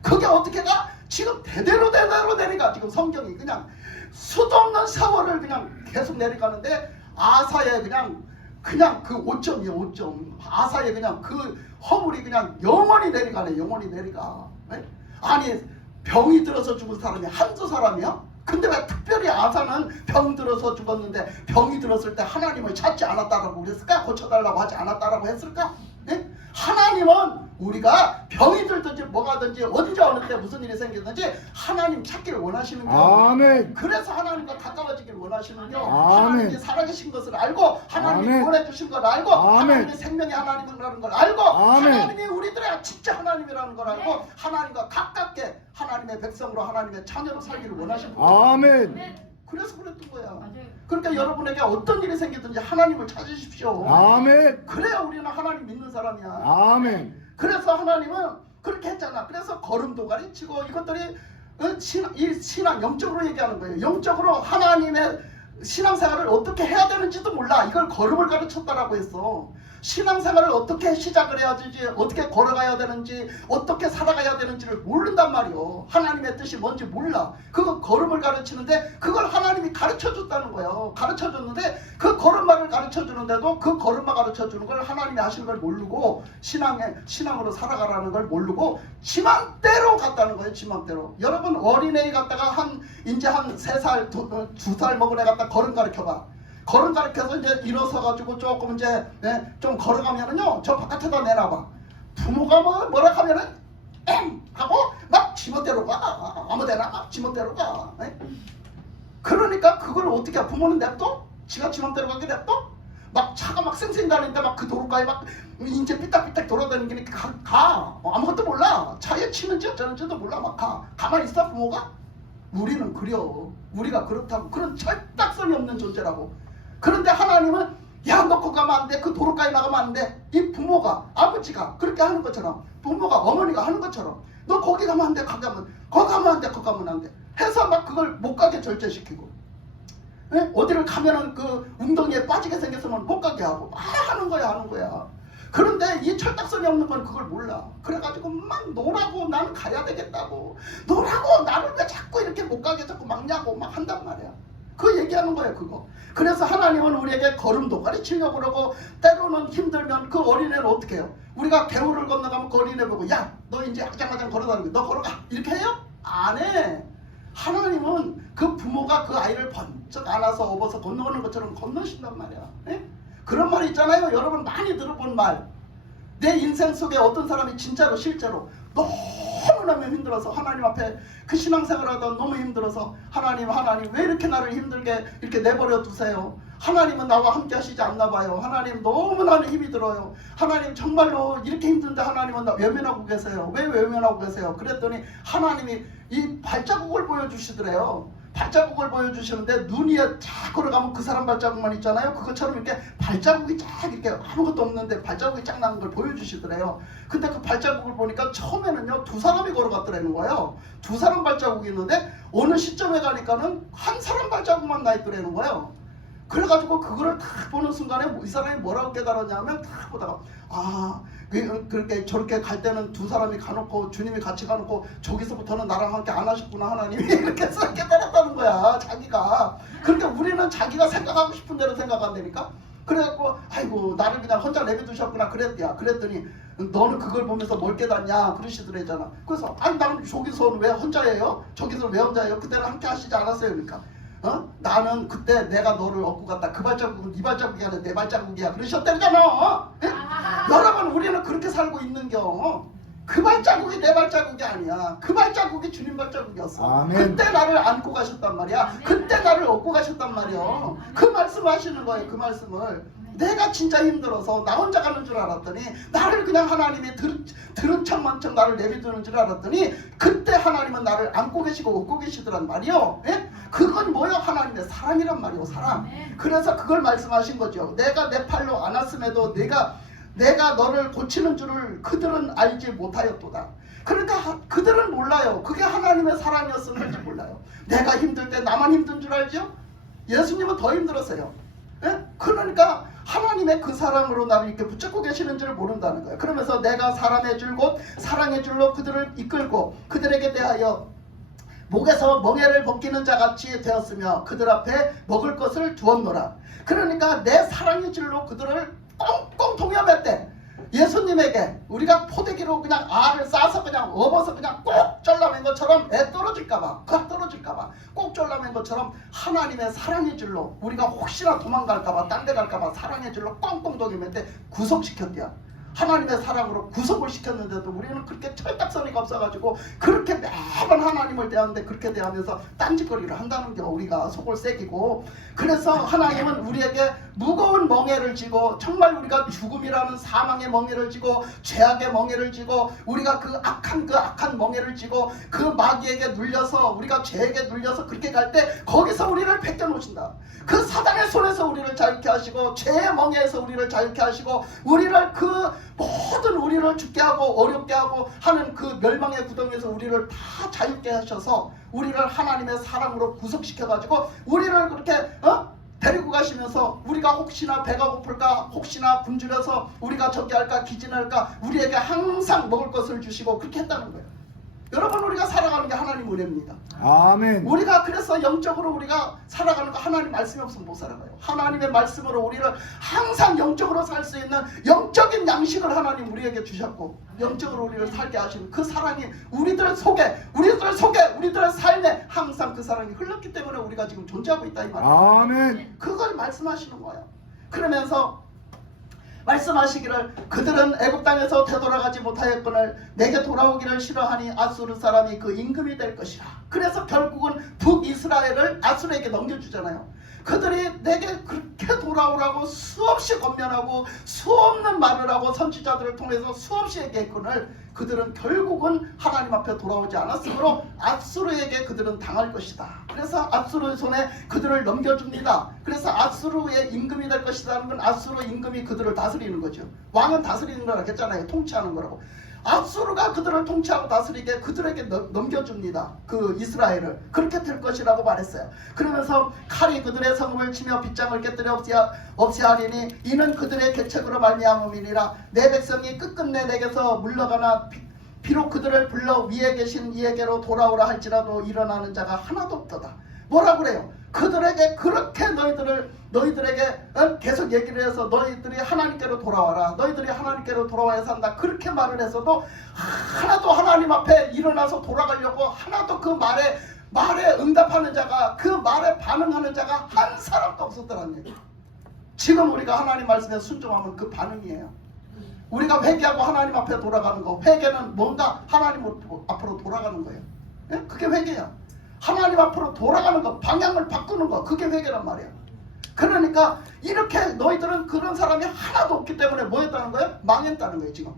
그게 어떻게 가? 지금 대대로 내려가. 지금 성경이 그냥 수도 없는 세월을 그냥 계속 내려가는데 아사의 그냥 그 5점이에요. 5점. 아사의 그냥 그 허물이 그냥 영원히 내려가네. 영원히 내려가. 네? 아니 병이 들어서 죽은 사람이 한두 사람이야? 근데 왜 특별히 아사는 병 들어서 죽었는데 병이 들었을 때 하나님을 찾지 않았다라고 그랬을까? 고쳐달라고 하지 않았다라고 했을까? 네? 하나님은 우리가 병이 들든지 뭐가든지 어디지 어느 때 무슨 일이 생기든지 하나님 찾기를 원하시는 거예요. 아멘. 그래서 하나님과 가까워지기를 원하시는 거예요. 아멘. 하나님이 살아계신 것을 알고 하나님이 아멘. 보내주신 걸 알고 아멘. 하나님이 생명의 하나님이라는 걸 알고 아멘. 하나님이 우리들의 진짜 하나님이라는 걸 알고 하나님과 가깝게 하나님의 백성으로 하나님의 자녀로 살기를 원하시는 거예요. 아멘. 그래서 그랬던 거야. 맞아요. 그러니까 여러분에게 어떤 일이 생기든지 하나님을 찾으십시오. 아멘. 그래야 우리는 하나님 믿는 사람이야. 아멘. 그래서 하나님은 그렇게 했잖아. 그래서 걸음도가리 치고 이것들이 이 신앙 영적으로 얘기하는 거예요. 영적으로 하나님의 신앙생활을 어떻게 해야 되는지도 몰라. 이걸 걸음을 가르쳤다라고 했어. 신앙생활을 어떻게 시작을 해야 되지, 어떻게 걸어가야 되는지, 어떻게 살아가야 되는지를 모른단 말이요. 하나님의 뜻이 뭔지 몰라. 그거 걸음을 가르치는데 그걸 하나님이 가르쳐줬다는 거예요. 가르쳐줬는데 그 걸음마를 가르쳐주는데도 그 걸음마 가르쳐주는 걸 하나님이 하시는 걸 모르고 신앙으로 살아가라는 걸 모르고 지맘대로 갔다는 거예요. 지맘대로. 여러분 어린애 갔다가 이제 한 3살, 2살 먹은 애 갔다 걸음 가르쳐봐. 걸음 가르쳐서 이제 일어서가지고 조금 이제 좀 걸어가면은요 저 바깥에다 내놔봐. 부모가 뭐라 하면은 엥 하고 막 지멋대로 가. 아무데나 막 지멋대로 가. 그러니까 그걸 어떻게 부모는 냅둬? 지가 지멋대로 가게 냅둬? 막 차가 막 쌩쌩 다니는데 막 그 도로가에 막 이제 삐딱삐딱 돌아다니니까 가. 아무것도 몰라. 차에 치는지 어쩌는지도 몰라. 막 가. 가만히 있어 부모가? 우리는 그려. 우리가 그렇다고. 그런 철딱선이 없는 존재라고. 그런데 하나님은 야 너 거기 가면 안 돼. 그 도로가에 나가면 안 돼. 이 부모가 아버지가 그렇게 하는 것처럼 부모가 어머니가 하는 것처럼 너 거기 가면 안 돼. 거기 가면 안 돼. 거기 가면 안 돼. 해서 막 그걸 못 가게 절제시키고 어디를 가면은 그 웅덩이에 빠지게 생겼으면 못 가게 하고 막 하는 거야. 그런데 이 철딱선이 없는 건 그걸 몰라. 그래가지고 막 노라고 나는 가야 되겠다고 노라고 나를 왜 자꾸 이렇게 못 가게 자꾸 막냐고 막 한단 말이야. 그 얘기하는 거예요 그거. 그래서 하나님은 우리에게 걸음도 가르치려고 그러고 때로는 힘들면 그 어린애를 어떻게 해요? 우리가 개울을 건너가면 그 어린애 보고 야 너 이제 아장아장 걸어다니고 너 걸어가 이렇게 해요? 안 해. 하나님은 그 부모가 그 아이를 번쩍 안아서 업어서 건너오는 것처럼 건너신단 말이야. 그런 말 있잖아요. 여러분 많이 들어본 말. 내 인생 속에 어떤 사람이 진짜로 실제로 너무너무 힘들어서 하나님 앞에 그 신앙생활하다 너무 힘들어서 하나님 왜 이렇게 나를 힘들게 이렇게 내버려 두세요. 하나님은 나와 함께 하시지 않나 봐요. 하나님 너무 나는 힘이 들어요. 하나님 정말로 이렇게 힘든데 하나님은 나 외면하고 계세요. 왜 외면하고 계세요? 그랬더니 하나님이 이 발자국을 보여주시더래요. 발자국을 보여주시는데 눈 위에 쫙 걸어가면 그 사람 발자국만 있잖아요. 그것처럼 이렇게 발자국이 쫙 이렇게 아무것도 없는데 발자국이 쫙 나는 걸 보여주시더래요. 근데 그 발자국을 보니까 처음에는요 2사람이 걸어갔더라는 거예요. 2사람 발자국이 있는데 어느 시점에 가니까는 1사람 발자국만 나 있더라는 거예요. 그래가지고 그거를 딱 보는 순간에 이 사람이 뭐라고 깨달았냐면 딱 보다가 그렇게 저렇게 갈 때는 2사람이 가놓고 주님이 같이 가놓고 저기서부터는 나랑 함께 안 하셨구나 하나님이 이렇게 해서 깨달았다는 거야. 자기가. 그러니까 우리는 자기가 생각하고 싶은 대로 생각한다니까. 그래갖고 아이고 나를 그냥 혼자 내비두셨구나 그랬더니 너는 그걸 보면서 뭘 깨닫냐 그러시더래잖아. 그래서 아니 나는 저기서는 왜 혼자예요? 저기서는 왜 혼자예요? 그때는 함께 하시지 않았어요. 그러니까 나는 그때 내가 너를 얻고 갔다. 그 발자국은 네 발자국이 아니라 내 발자국이야 그러셨다잖아. 여러분 우리는 그렇게 살고 있는겨. 그 발자국이 내 발자국이 아니야. 그 발자국이 주님 발자국이었어. 아멘. 그때 나를 안고 가셨단 말이야. 그때 나를 얻고 가셨단 말이야. 그 말씀을 하시는 거예요. 그 말씀을. 내가 진짜 힘들어서 나 혼자 가는 줄 알았더니 나를 그냥 하나님이 들은 척만 척 나를 내비두는 줄 알았더니 그때 하나님은 나를 안고 계시고 얻고 계시더란 말이요. 예? 그건 뭐요? 하나님의 사랑이란 말이요. 사랑. 그래서 그걸 말씀하신 거죠. 내가 내 팔로 안았음에도 내가 너를 고치는 줄을 그들은 알지 못하였도다. 그러니까 그들은 몰라요. 그게 하나님의 사랑이었을지 몰라요. 내가 힘들 때 나만 힘든 줄 알죠? 예수님은 더 힘들었어요. 예? 그러니까 하나님의 그 사랑으로 나를 이렇게 붙잡고 계시는 줄 모른다는 거예요. 그러면서 내가 사람의 줄 곧 사랑의 줄로 그들을 이끌고 그들에게 대하여 목에서 멍에를 벗기는 자같이 되었으며 그들 앞에 먹을 것을 두었노라. 그러니까 내 사랑의 줄로 그들을 꽁꽁 동여맸대. 예수님에게 우리가 포대기로 그냥 알을 싸서 그냥 업어서 그냥 꼭 잘라맨 것처럼 애 떨어질까봐 꼭 잘라맨 것처럼 하나님의 사랑의 줄로 우리가 혹시나 도망갈까봐 딴 데 갈까봐 사랑의 줄로 꽁꽁 동여맸대. 구속시켰대요. 하나님의 사랑으로 구속을 시켰는데도 우리는 그렇게 철딱서니가 없어가지고 그렇게 매번 하나님을 대하는데 그렇게 대하면서 딴짓거리를 한다는 게 우리가 속을 새기고, 그래서 하나님은 우리에게 무거운 멍에를 지고 정말 우리가 죽음이라는 사망의 멍에를 지고 죄악의 멍에를 지고 우리가 그 악한 멍에를 지고 그 마귀에게 눌려서 우리가 죄에게 눌려서 그렇게 갈 때 거기서 우리를 벗겨놓으신다. 그 사단의 손에서 우리를 자유케 하시고 죄의 멍에에서 우리를 자유케 하시고 우리를 그 모든 우리를 죽게 하고 어렵게 하고 하는 그 멸망의 구덩이에서 우리를 다 자유케 하셔서 우리를 하나님의 사랑으로 구속시켜가지고 우리를 그렇게 데리고 가시면서 우리가 혹시나 배가 고플까 혹시나 굶주려서 우리가 저기 할까 기진할까 우리에게 항상 먹을 것을 주시고 그렇게 했다는 거예요. 여러분 우리가 살아가는 게 하나님 은혜입니다. 아멘. 우리가 그래서 영적으로 우리가 살아가는 거 하나님 말씀이 없으면 못 살아가요. 하나님의 말씀으로 우리를 항상 영적으로 살 수 있는 영적인 양식을 하나님 우리에게 주셨고 영적으로 우리를 살게 하시는 그 사랑이 우리들 속에 우리들의 삶에 항상 그 사랑이 흘렀기 때문에 우리가 지금 존재하고 있다 이 말이에요. 아멘. 그걸 말씀하시는 거예요. 그러면서 말씀하시기를 그들은 애굽 땅에서 되돌아가지 못하였거늘 내게 돌아오기를 싫어하니 아수르 사람이 그 임금이 될 것이라. 그래서 결국은 북이스라엘을 아수르에게 넘겨주잖아요. 그들이 내게 그렇게 돌아오라고 수없이 권면하고 수없는 말을 하고 선지자들을 통해서 수없이 얘기했거늘 그들은 결국은 하나님 앞에 돌아오지 않았으므로 아수르에게 그들은 당할 것이다. 그래서 아수르의 손에 그들을 넘겨줍니다. 그래서 아수르의 임금이 될 것이라는 건 아수르 임금이 그들을 다스리는 거죠. 왕은 다스리는 거라고 했잖아요. 통치하는 거라고. 아수르가 그들을 통치하고 다스리게 그들에게 넘겨줍니다. 그 이스라엘을. 그렇게 될 것이라고 말했어요. 그러면서 칼이 그들의 성읍을 치며 빗장을 깨뜨려 없애하리니 이는 그들의 계책으로 말미암음이니라. 내 백성이 끝끝내 내게서 물러가나 비록 그들을 불러 위에 계신 이에게로 돌아오라 할지라도 일어나는 자가 하나도 없도다. 뭐라 그래요? 그들에게 그렇게 너희들에게 계속 얘기를 해서 너희들이 하나님께로 돌아와라. 너희들이 하나님께로 돌아와야 산다. 그렇게 말을 했어도 하나도 하나님 앞에 일어나서 돌아가려고 하나도 그 말에 응답하는 자가 그 말에 반응하는 자가 한 사람도 없었더라는 얘기예요. 지금 우리가 하나님 말씀에 순종하면 그 반응이에요. 우리가 회개하고 하나님 앞에 돌아가는 거. 회개는 뭔가 하나님 앞으로 돌아가는 거예요. 예? 그게 회개야. 하나님 앞으로 돌아가는 거, 방향을 바꾸는 거, 그게 회개란 말이야. 그러니까 이렇게 너희들은 그런 사람이 하나도 없기 때문에 뭐 했다는 거예요? 망했다는 거예요. 지금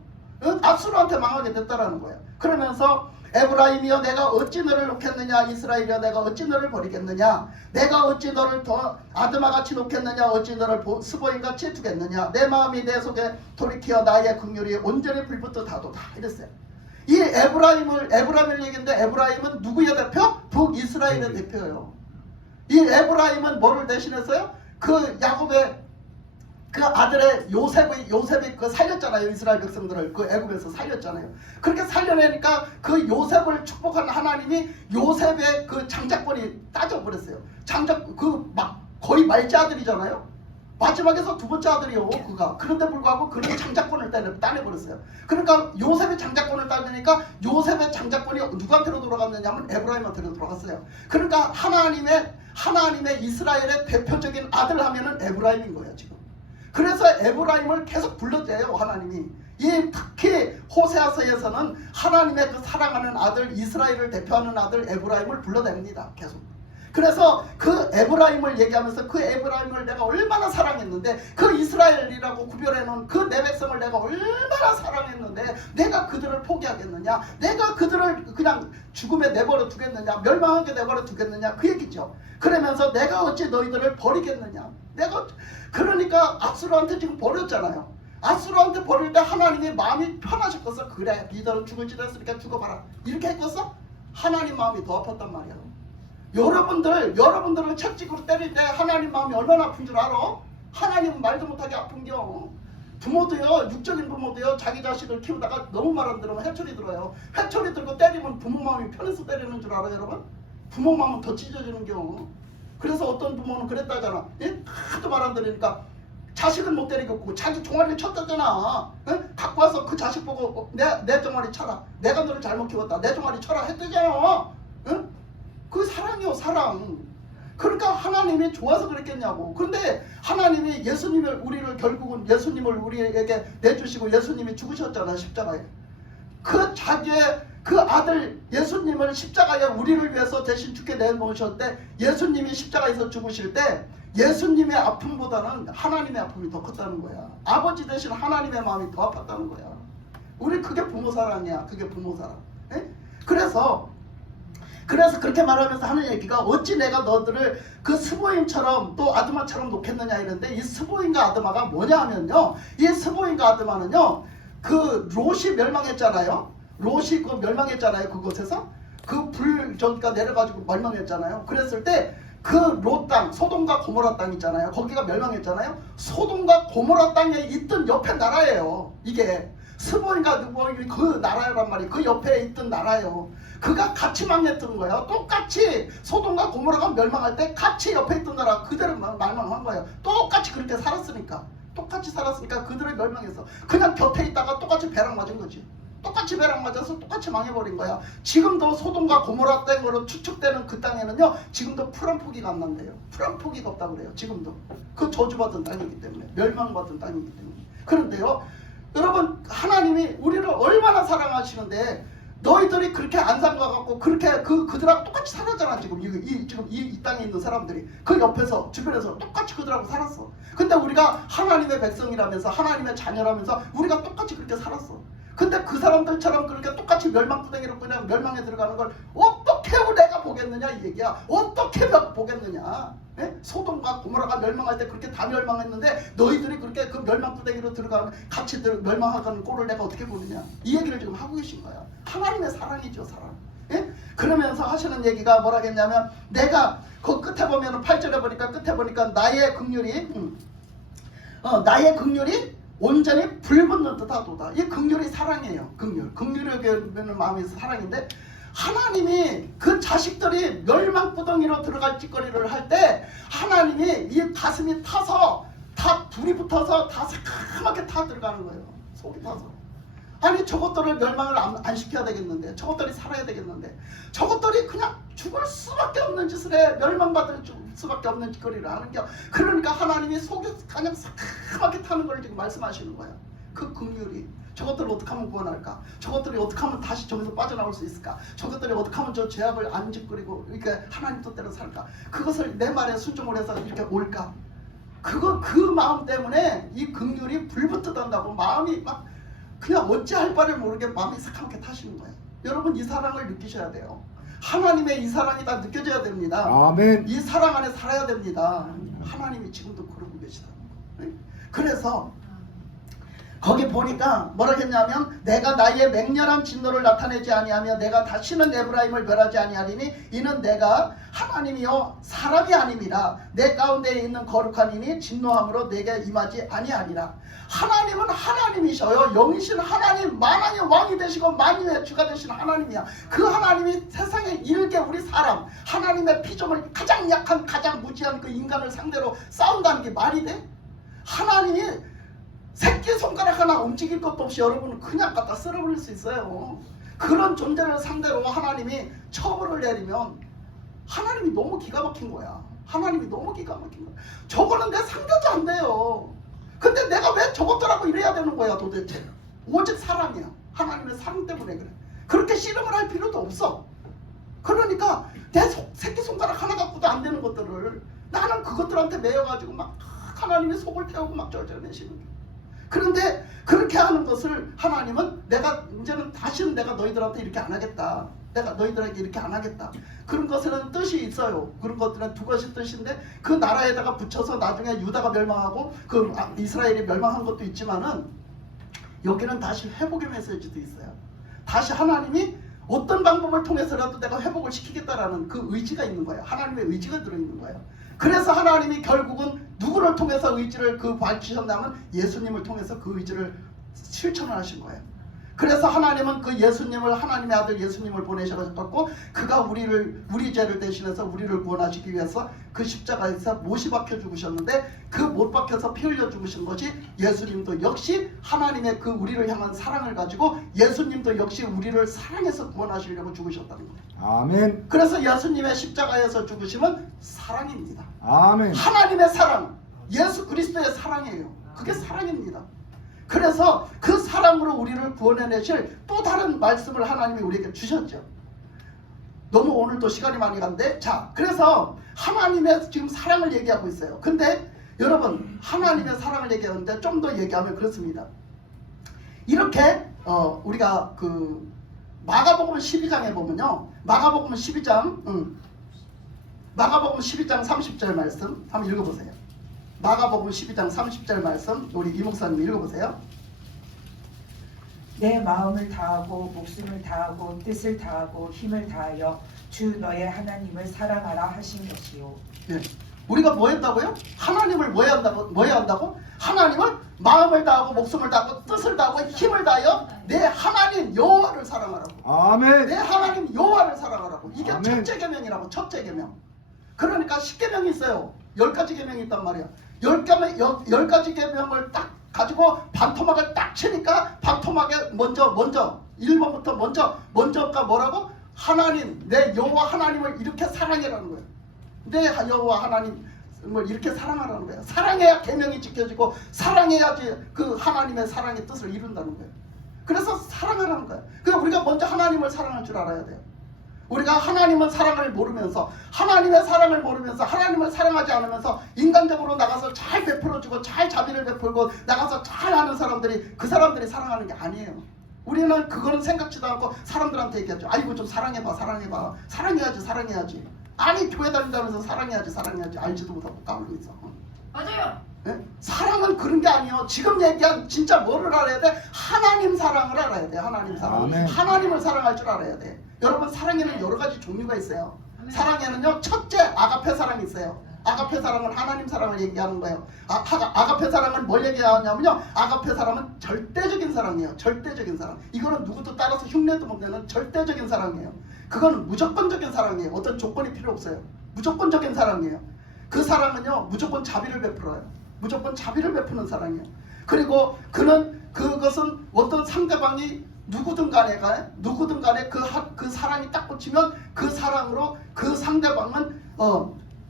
아수르한테 망하게 됐다라는 거예요. 그러면서 에브라임이여 내가 어찌 너를 놓겠느냐, 이스라엘이여 내가 어찌 너를 버리겠느냐, 내가 어찌 너를 더 아드마같이 놓겠느냐, 어찌 너를 스보임같이 두겠느냐, 내 마음이 내 속에 돌이켜 나의 긍휼이 온전히 불붙듯하도다. 이랬어요. 이 에브라임을 얘기했는데, 에브라임은 누구의 대표? 북이스라엘의 대표예요. 이 에브라임은 뭐를 대신했어요? 그 야곱의 그 아들의 요셉이 그 살렸잖아요. 이스라엘 백성들을 그 애굽에서 살렸잖아요. 그렇게 살려내니까 그 요셉을 축복한 하나님이 요셉의 그 장자권이 따져버렸어요. 막 거의 말째 아들이잖아요. 마지막에서 두 번째 아들이요, 그가. 그런데 불구하고 그런 장자권을 따내버렸어요. 그러니까 요셉의 장자권을 따내니까 요셉의 장자권이 누구한테로 돌아갔느냐면 에브라임한테로 돌아갔어요. 그러니까 하나님의 이스라엘의 대표적인 아들 하면은 에브라임인 거예요, 지금. 그래서 에브라임을 계속 불러대요, 하나님이. 특히 호세아서에서는 하나님의 그 사랑하는 아들, 이스라엘을 대표하는 아들 에브라임을 불러댑니다, 계속. 그래서 그 에브라임을 얘기하면서 그 에브라임을 내가 얼마나 사랑했는데, 그 이스라엘이라고 구별해놓은 그 내 백성을 내가 얼마나 사랑했는데 내가 그들을 포기하겠느냐, 내가 그들을 그냥 죽음에 내버려 두겠느냐, 멸망하게 내버려 두겠느냐, 그 얘기죠. 그러면서 내가 어찌 너희들을 버리겠느냐, 그러니까 압수로한테 지금 버렸잖아요. 압수로한테 버릴 때 하나님이 마음이 편하셨겠어. 그래, 니들은 죽을지도 했으니까 죽어봐라, 이렇게 했겠어? 하나님 마음이 더 아팠단 말이야. 여러분들을 채찍으로 때릴 때 하나님 마음이 얼마나 아픈 줄 알아? 하나님은 말도 못하게 아픈겨. 부모도요, 육적인 부모도요, 자기 자식을 키우다가 너무 말 안 들으면 회초리 들어요. 회초리 들고 때리면 부모 마음이 편해서 때리는 줄 알아요, 여러분? 부모 마음은 더 찢어지는겨. 그래서 어떤 부모는 그랬다잖아. 하도 말 안 들으니까 자식은 못 때리겠고 자기 종아리를 쳤다잖아. 갖고 와서 그 자식 보고 내 종아리 쳐라, 내가 너를 잘못 키웠다, 내 종아리 쳐라 했대잖아. 그 사랑이요, 사랑. 그러니까 하나님이 좋아서 그랬겠냐고. 그런데 하나님이 결국은 예수님을 우리에게 내주시고 예수님이 죽으셨잖아, 십자가에. 그 아들 예수님을 십자가에 우리를 위해서 대신 죽게 내놓으셨을 때, 예수님이 십자가에서 죽으실 때 예수님의 아픔보다는 하나님의 아픔이 더 컸다는 거야. 아버지 대신 하나님의 마음이 더 아팠다는 거야. 그게 부모 사랑이야. 그게 부모 사랑. 그래서 그렇게 말하면서 하는 얘기가, 어찌 내가 너들을 그 스보임처럼 또 아드마처럼 놓겠느냐 이런데, 이 스보임과 아드마가 뭐냐 하면요, 이 스보임과 아드마는요, 그 롯이 멸망했잖아요. 롯이 멸망했잖아요, 그곳에서. 그 저기가 내려가지고 멸망했잖아요. 그랬을 때 그 롯 땅, 소돔과 고모라 땅 있잖아요. 거기가 멸망했잖아요. 소돔과 고모라 땅에 있던 옆에 나라예요. 이게 스보임과 그 나라란 말이에요. 그 옆에 있던 나라예요. 그가 같이 망했던 거예요. 똑같이 소돔과 고모라가 멸망할 때 같이 옆에 있던 나라 그대로 멸망한 거예요. 똑같이 그렇게 살았으니까 그들을 멸망해서 그냥 곁에 있다가 똑같이 배랑 맞은 거지. 똑같이 배랑 맞아서 똑같이 망해버린 거야. 지금도 소돔과 고모라 땅으로 추측되는 그 땅에는요, 지금도 풀 한 포기가 안 난대요. 풀 한 포기가 없다고 그래요, 지금도. 그 저주받은 땅이기 때문에, 멸망받은 땅이기 때문에. 그런데요, 여러분, 하나님이 우리를 얼마나 사랑하시는데, 너희들이 그렇게 안 상가갖고 그렇게 그들하고 똑같이 살았잖아. 지금 이 땅에 있는 사람들이 그 옆에서 주변에서 똑같이 그들하고 살았어. 근데 우리가 하나님의 백성이라면서, 하나님의 자녀라면서 우리가 똑같이 그렇게 살았어. 근데 그 사람들처럼 그렇게 똑같이 멸망구덩이로 그냥 멸망에 들어가는 걸 어떻게 내가 보겠느냐, 이 얘기야. 어떻게 보겠느냐. 소돔과 고모라가 멸망할 때 그렇게 다 멸망했는데 너희들이 그렇게 그 멸망구덩이로 들어가는, 같이 멸망하는 꼴을 내가 어떻게 보느냐, 이 얘기를 지금 하고 계신 거야. 하나님의 사랑이죠, 사랑. 그러면서 하시는 얘기가 뭐라겠냐면, 내가 그 끝에 보면 8절에 보니까 나의 긍휼이 온전히 불붙는 듯하도다. 이 긍휼이 사랑이에요. 긍휼의 마음이 사랑인데, 하나님이 그 자식들이 멸망구덩이로 들어갈 짓거리를 할 때 하나님이 이 가슴이 타서 다 둘이 붙어서 다 새까맣게 타 들어가는 거예요. 속이 타서. 아니, 저것들을 멸망을 안 시켜야 되겠는데, 저것들이 살아야 되겠는데, 저것들이 그냥 죽을 수밖에 없는 짓을 해. 멸망받을 수밖에 없는 짓거리를 하는 게. 그러니까 하나님이 속이 그냥 새까맣게 타는 걸 지금 말씀하시는 거예요. 그 긍휼이. 저것들을 어떻게 하면 구원할까? 저것들이 어떻게 하면 다시 저기서 빠져나올 수 있을까? 저것들이 어떻게 하면 저 죄악을 안 짓거리고 이렇게 하나님 뜻대로 살까? 그것을 내 말에 순종을 해서 이렇게 올까? 그 마음 때문에 이 긍휼이 불붙듯 한다고, 마음이 막 그냥 어찌할 바를 모르게 마음이 새까맣게 타시는 거예요. 여러분 이 사랑을 느끼셔야 돼요. 하나님의 이 사랑이 다 느껴져야 됩니다. 아멘. 이 사랑 안에 살아야 됩니다. 하나님이 지금도 그러고 계시다는 거. 그래서 거기 보니까 뭐라 했냐면 내가 나의 맹렬한 진노를 나타내지 아니하며 내가 다시는 에브라임을 멸하지 아니하리니 이는 내가 하나님이요 사람이 아님이라 내 가운데에 있는 거룩한 이니 진노함으로 내게 임하지 아니하리라. 하나님은 하나님이셔요. 영이신 하나님, 만왕의 왕이 되시고 만유의 주가 되신 하나님이야. 그 하나님이 세상에 일개 우리 사람, 하나님의 피조물 가장 약한 가장 무지한 그 인간을 상대로 싸운다는 게 말이 돼? 하나님이 새끼손가락 하나 움직일 것도 없이 여러분은 그냥 갖다 쓸어버릴 수 있어요. 그런 존재를 상대로 하나님이 처벌을 내리면 하나님이 너무 기가 막힌 거야. 하나님이 너무 기가 막힌 거야. 저거는 내 상대도 안 돼요. 근데 내가 왜 저것들하고 이래야 되는 거야 도대체. 오직 사랑이야. 하나님의 사랑 때문에 그래. 그렇게 씨름을 할 필요도 없어. 그러니까 내 새끼손가락 하나 갖고도 안 되는 것들을 나는 그것들한테 매여가지고 막 하나님의 속을 태우고 막 쩔쩔매시는 거야. 그런데 그렇게 하는 것을 하나님은 내가 이제는 다시는 내가 너희들한테 이렇게 안 하겠다. 내가 너희들에게 이렇게 안 하겠다. 그런 것에는 뜻이 있어요. 그런 것들은 두 가지 뜻인데 그 나라에다가 붙여서 나중에 유다가 멸망하고 그 이스라엘이 멸망한 것도 있지만은 여기는 다시 회복의 메시지도 있어요. 다시 하나님이 어떤 방법을 통해서라도 내가 회복을 시키겠다라는 그 의지가 있는 거예요. 하나님의 의지가 들어있는 거예요. 그래서 하나님이 결국은 누구를 통해서 의지를 밝히셨냐면 예수님을 통해서 그 의지를 실천을 하신 거예요. 그래서 하나님은 그 예수님을 하나님의 아들 예수님을 보내셔가지고 그가 우리 죄를 대신해서 우리를 구원하시기 위해서 그 십자가에서 못이 박혀 죽으셨는데 그 못 박혀서 피 흘려 죽으신 것이 예수님도 역시 하나님의 그 우리를 향한 사랑을 가지고 예수님도 역시 우리를 사랑해서 구원하시려고 죽으셨다는 거예요. 아멘. 그래서 예수님의 십자가에서 죽으심은 사랑입니다. 아멘. 하나님의 사랑, 예수 그리스도의 사랑이에요. 그게 사랑입니다. 그래서 그 사랑으로 우리를 구원해내실 또 다른 말씀을 하나님이 우리에게 주셨죠. 너무 오늘도 시간이 많이 간데 자 그래서 하나님의 지금 사랑을 얘기하고 있어요. 근데 여러분 하나님의 사랑을 얘기하는데 좀 더 얘기하면 그렇습니다. 이렇게 우리가 그 마가복음 12장에 보면요. 마가복음 12장 30절 말씀 한번 읽어보세요. 마가복음 12장 30절 말씀 우리 이 목사님 읽어보세요. 내 마음을 다하고 목숨을 다하고 뜻을 다하고 힘을 다하여 주 너의 하나님을 사랑하라 하신 것이요. 네. 우리가 뭐 했다고요? 하나님을 뭐 해야 한다고? 하나님을 마음을 다하고 목숨을 다하고 뜻을 다하고 힘을 다하여 내 하나님 여호와를 사랑하라고. 아멘. 내 하나님 여호와를 사랑하라고. 이게 아멘. 첫째 계명이라고. 첫째 계명. 그러니까 10계명이 있어요. 10가지 계명이 있단 말이야. 10가지 계명을 딱 가지고 반토막을 딱 치니까 반토막에 먼저 1번부터 먼저가 뭐라고? 하나님, 내 여호와 하나님을 이렇게 사랑해라는 거예요. 내 여호와 하나님을 이렇게 사랑하라는 거예요. 사랑해야 계명이 지켜지고 사랑해야지 그 하나님의 사랑의 뜻을 이룬다는 거예요. 그래서 사랑하라는 거예요. 그러니까 우리가 먼저 하나님을 사랑할 줄 알아야 돼요. 우리가 하나님은 사랑을 모르면서 하나님의 사랑을 모르면서 하나님을 사랑하지 않으면서 인간적으로 나가서 잘 베풀어주고 잘 자비를 베풀고 나가서 잘하는 사람들이 그 사람들이 사랑하는 게 아니에요. 우리는 그거는 생각지도 않고 사람들한테 얘기하죠. 아이고 좀 사랑해봐. 사랑해야지. 아니 교회 다닌다면서 사랑해야지 알지도 못하고 까불고 있어. 맞아요. 네? 사랑은 그런 게 아니에요. 지금 얘기한 진짜 뭐를 알아야 돼? 하나님 사랑을 알아야 돼. 하나님 사랑. 아멘. 하나님을 사랑할 줄 알아야 돼. 여러분 사랑에는 여러 가지 종류가 있어요. 아멘. 사랑에는요 첫째 아가페 사랑이 있어요. 아가페 사랑은 하나님 사랑을 얘기하는 거예요. 아가페 사랑은 뭘 얘기하냐면요. 아가페 사랑은 절대적인 사랑이에요. 절대적인 사랑. 이거는 누구도 따라서 흉내도 못 내는 절대적인 사랑이에요. 그건 무조건적인 사랑이에요. 어떤 조건이 필요 없어요. 무조건적인 사랑이에요. 그 사랑은요 무조건 자비를 베풀어요. 무조건 자비를 베푸는 사랑이에요. 그리고 그것은 어떤 상대방이 누구든 간에 그 사랑이 딱 꽂히면 그 사랑으로 그 상대방은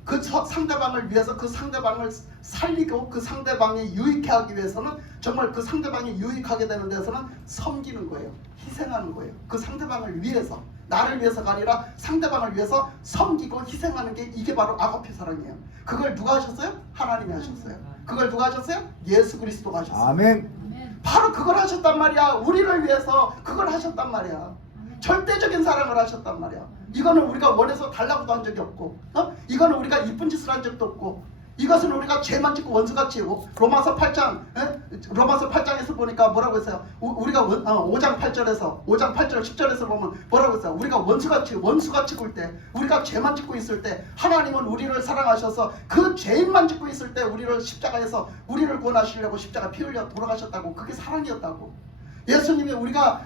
그 상대방을 위해서 그 상대방을 살리고 그 상대방이 유익해 하기 위해서는 정말 그 상대방이 유익하게 되는 데서는 섬기는 거예요. 희생하는 거예요. 그 상대방을 위해서. 나를 위해서가 아니라 상대방을 위해서 섬기고 희생하는 게 이게 바로 아가페 사랑이에요. 그걸 누가 하셨어요? 하나님이 하셨어요. 그걸 누가 하셨어요? 예수 그리스도가 하셨어요. 아멘. 아멘. 바로 그걸 하셨단 말이야. 우리를 위해서 그걸 하셨단 말이야. 아멘. 절대적인 사랑을 하셨단 말이야. 이거는 우리가 원해서 달라고도 한 적이 없고, 이거는 우리가 이쁜 짓을 한 적도 없고, 이것은 우리가 죄만 짓고 원수같이 로마서 8장에서 보니까 뭐라고 했어요? 우리가 5장 8절에서 5장 8절 10절에서 보면 뭐라고 했어요? 우리가 원수같이 굴 때, 우리가 죄만 짓고 있을 때 하나님은 우리를 사랑하셔서 그 죄인만 짓고 있을 때 우리를 십자가에서 우리를 구원하시려고 십자가 피 흘려 돌아가셨다고. 그게 사랑이었다고. 예수님이 우리가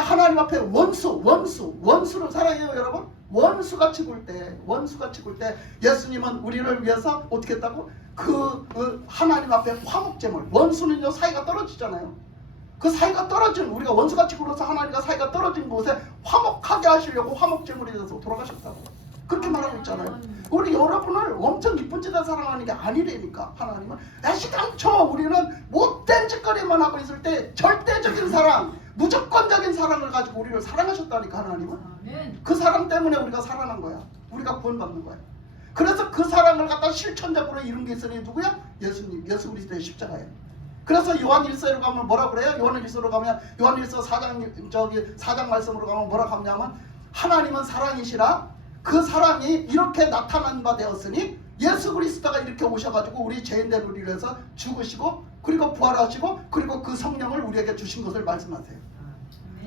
하나님 앞에 원수를 사랑해요, 여러분. 원수같이 굴 때 예수님은 우리를 위해서 어떻게 했다고? 그 하나님 앞에 화목제물. 원수는요 사이가 떨어지잖아요. 그 사이가 떨어진, 우리가 원수같이 굴어서 하나님과 사이가 떨어진 곳에 화목하게 하시려고 화목제물이 돼서 돌아가셨다고. 그렇게 말하고 있잖아요. 우리 여러분을 엄청 이쁜 짓에 사랑하는 게 아니라니까. 하나님은 애시당초 우리는 못된 짓거리만 하고 있을 때 절대적인 사랑, 무조건적인 사랑을 가지고 우리를 사랑하셨다니까. 하나님은 그 사랑 때문에 우리가 살아난 거야. 우리가 구원받는 거야. 그래서 그 사랑을 갖다 실천적으로 이룬 게 있으니 누구야? 예수님, 예수 그리스도의 십자가예요. 그래서 요한일서로 가면 뭐라 그래요? 요한일서로 가면 요한일서 4장 말씀으로 가면 뭐라 하냐면 하나님은 사랑이시라. 그 사랑이 이렇게 나타난 바 되었으니 예수 그리스도가 이렇게 오셔가지고 우리 죄인들 우리를 위해서 죽으시고 그리고 부활하시고 그리고 그 성령을 우리에게 주신 것을 말씀하세요.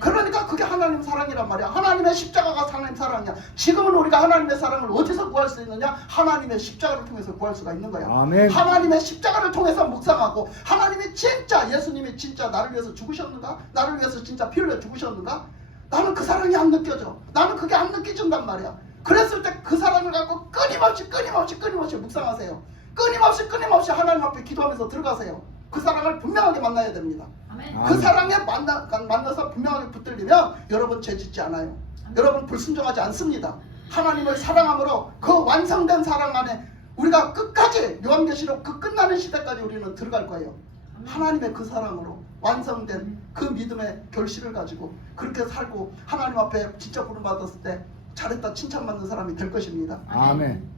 그러니까 그게 하나님 사랑이란 말이야. 하나님의 십자가가 하나님 사랑이야. 지금은 우리가 하나님의 사랑을 어디서 구할 수 있느냐? 하나님의 십자가를 통해서 구할 수가 있는 거야. 아멘. 하나님의 십자가를 통해서 묵상하고 하나님이 진짜, 예수님이 진짜 나를 위해서 죽으셨는가? 나를 위해서 진짜 피 흘려 죽으셨는가? 나는 그 사랑이 안 느껴져. 나는 그게 안 느껴진단 말이야. 그랬을 때 그 사랑을 갖고 끊임없이 묵상하세요. 끊임없이 하나님 앞에 기도하면서 들어가세요. 그 사랑을 분명하게 만나야 됩니다. 아멘. 그 사랑에 만나서 분명하게 붙들리면 여러분 죄 짓지 않아요. 여러분 불순종하지 않습니다. 하나님을 사랑함으로 그 완성된 사랑 안에 우리가 끝까지, 요한계시록 그 끝나는 시대까지 우리는 들어갈 거예요. 하나님의 그 사랑으로 완성된 그 믿음의 결실을 가지고 그렇게 살고 하나님 앞에 진짜 부름받았을 때 잘했다 칭찬받는 사람이 될 것입니다. 아멘.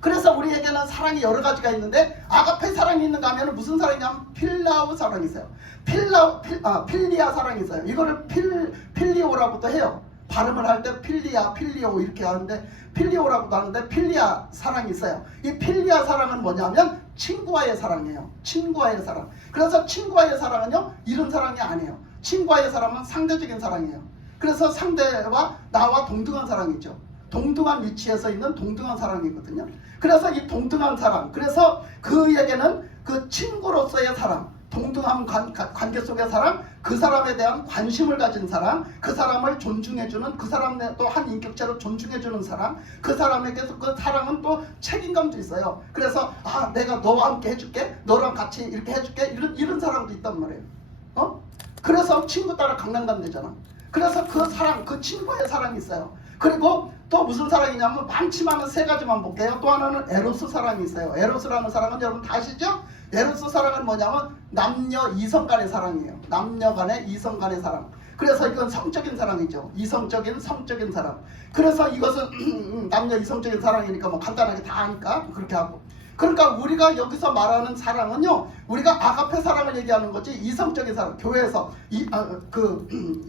그래서 우리에게는 사랑이 여러 가지가 있는데 아가페 사랑이 있는가 하면 무슨 사랑이냐면 필라우 사랑이 있어요. 필리아 사랑이 있어요. 이거를 필리오라고도 해요. 발음을 할 때 필리오 이렇게 하는데 필리오라고도 하는데 필리아 사랑이 있어요. 이 필리아 사랑은 뭐냐면 친구와의 사랑이에요. 친구와의 사랑. 그래서 친구와의 사랑은요 이런 사랑이 아니에요. 친구와의 사랑은 상대적인 사랑이에요. 그래서 상대와 나와 동등한 사랑이죠. 동등한 위치에서 있는 동등한 사랑이거든요. 그래서 이 동등한 사랑, 그래서 그에게는 그 친구로서의 사랑, 동등한 관계 속의 사랑, 그 사람에 대한 관심을 가진 사랑, 그 사람을 존중해주는, 그 사람의 또 한 인격체로 존중해주는 사랑, 그 사람에게서 그 사랑은 또 책임감도 있어요. 그래서 내가 너와 함께 해줄게, 너랑 같이 이렇게 해줄게, 이런 사랑도 있단 말이에요. 그래서 친구 따라 강남 가면 되잖아. 그래서 그 사랑, 그 친구의 사랑이 있어요. 그리고 또 무슨 사랑이냐면 많지만은 세 가지만 볼게요. 또 하나는 에로스 사랑이 있어요. 에로스라는 사랑은 여러분 다 아시죠? 에로스 사랑은 뭐냐면 남녀 이성 간의 사랑이에요. 남녀 간의 이성 간의 사랑. 그래서 이건 성적인 사랑이죠. 이성적인 성적인 사랑. 그래서 이것은 남녀 이성적인 사랑이니까 뭐 간단하게 다 아니까 그렇게 하고. 그러니까 우리가 여기서 말하는 사랑은요, 우리가 아가페 사랑을 얘기하는 거지 이성적인 사랑, 교회에서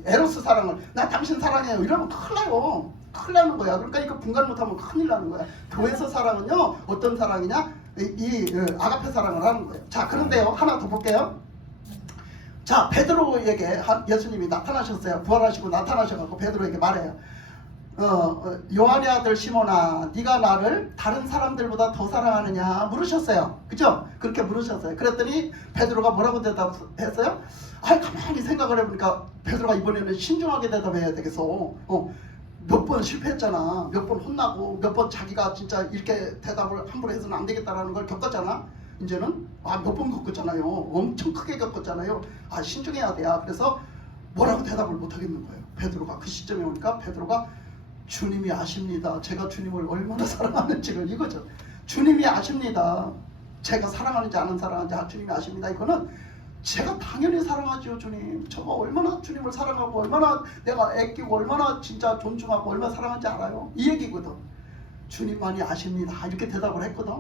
에로스 사랑을 나 당신 사랑해요 이러면 큰일 나요. 큰일 나는 거야. 그러니까 이거 분간 못하면 큰일 나는 거야. 교회에서 사랑은요 어떤 사랑이냐, 아가페 사랑을 하는 거예요. 자, 그런데요 하나 더 볼게요. 자, 베드로에게 예수님이 나타나셨어요. 부활하시고 나타나셔갖고 베드로에게 말해요. 요한의 아들 시몬아, 네가 나를 다른 사람들보다 더 사랑하느냐 물으셨어요. 그죠? 그렇게 물으셨어요. 그랬더니 베드로가 뭐라고 대답했어요? 가만히 생각을 해보니까 베드로가 이번에는 신중하게 대답해야 되겠어. 몇 번 실패했잖아. 몇 번 혼나고 몇 번 자기가 진짜 이렇게 대답을 함부로 해서는 안 되겠다라는 걸 겪었잖아. 이제는 몇 번 겪었잖아요. 엄청 크게 겪었잖아요. 신중해야 돼요. 그래서 뭐라고 대답을 못 하겠는 거예요. 베드로가 그 시점에 오니까 베드로가 주님이 아십니다. 제가 주님을 얼마나 사랑하는지를, 이거죠. 주님이 아십니다. 제가 사랑하는지 안 사랑하는지 주님이 아십니다. 이거는 제가 당연히 사랑하죠. 주님, 저가 얼마나 주님을 사랑하고 얼마나 내가 애끼고 얼마나 진짜 존중하고 얼마나 사랑하는지 알아요. 이 얘기거든. 주님만이 아십니다. 이렇게 대답을 했거든.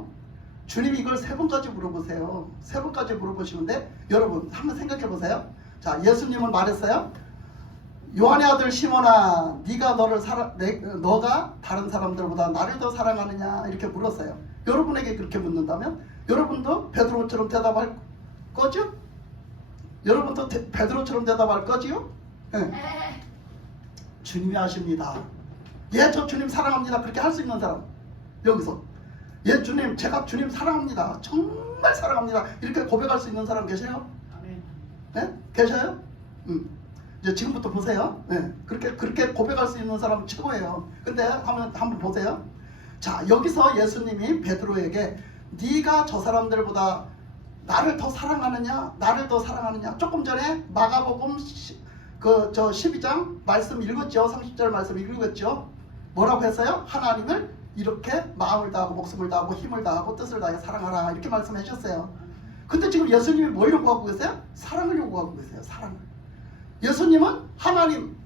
주님이 이걸 3번까지 물어보세요. 3번까지 물어보시는데 여러분 한번 생각해 보세요. 자, 예수님은 말했어요. 요한의 아들 시몬아, 네가 너가 다른 사람들보다 나를 더 사랑하느냐 이렇게 물었어요. 여러분에게 그렇게 묻는다면 여러분도 베드로처럼 대답할 거죠? 여러분도 베드로처럼 대답할 거지요? 네. 주님이 아십니다. 예, 저 주님 사랑합니다. 그렇게 할 수 있는 사람 여기서 예, 주님, 제가 주님 사랑합니다. 정말 사랑합니다. 이렇게 고백할 수 있는 사람 계세요? 네? 계셔요? 이제 지금부터 보세요. 네. 그렇게 고백할 수 있는 사람은 최고예요. 근데 한번 보세요. 자, 여기서 예수님이 베드로에게 네가 저 사람들보다 나를 더 사랑하느냐, 나를 더 사랑하느냐. 조금 전에 마가복음 12장 말씀 읽었죠. 30절 말씀 읽었죠. 뭐라고 했어요? 하나님을 이렇게 마음을 다하고 목숨을 다하고 힘을 다하고 뜻을 다해 사랑하라 이렇게 말씀해 주셨어요. 근데 지금 예수님이 뭐 요구하고 계세요? 사랑을 요구하고 계세요. 사랑을. 예수님은 하나님,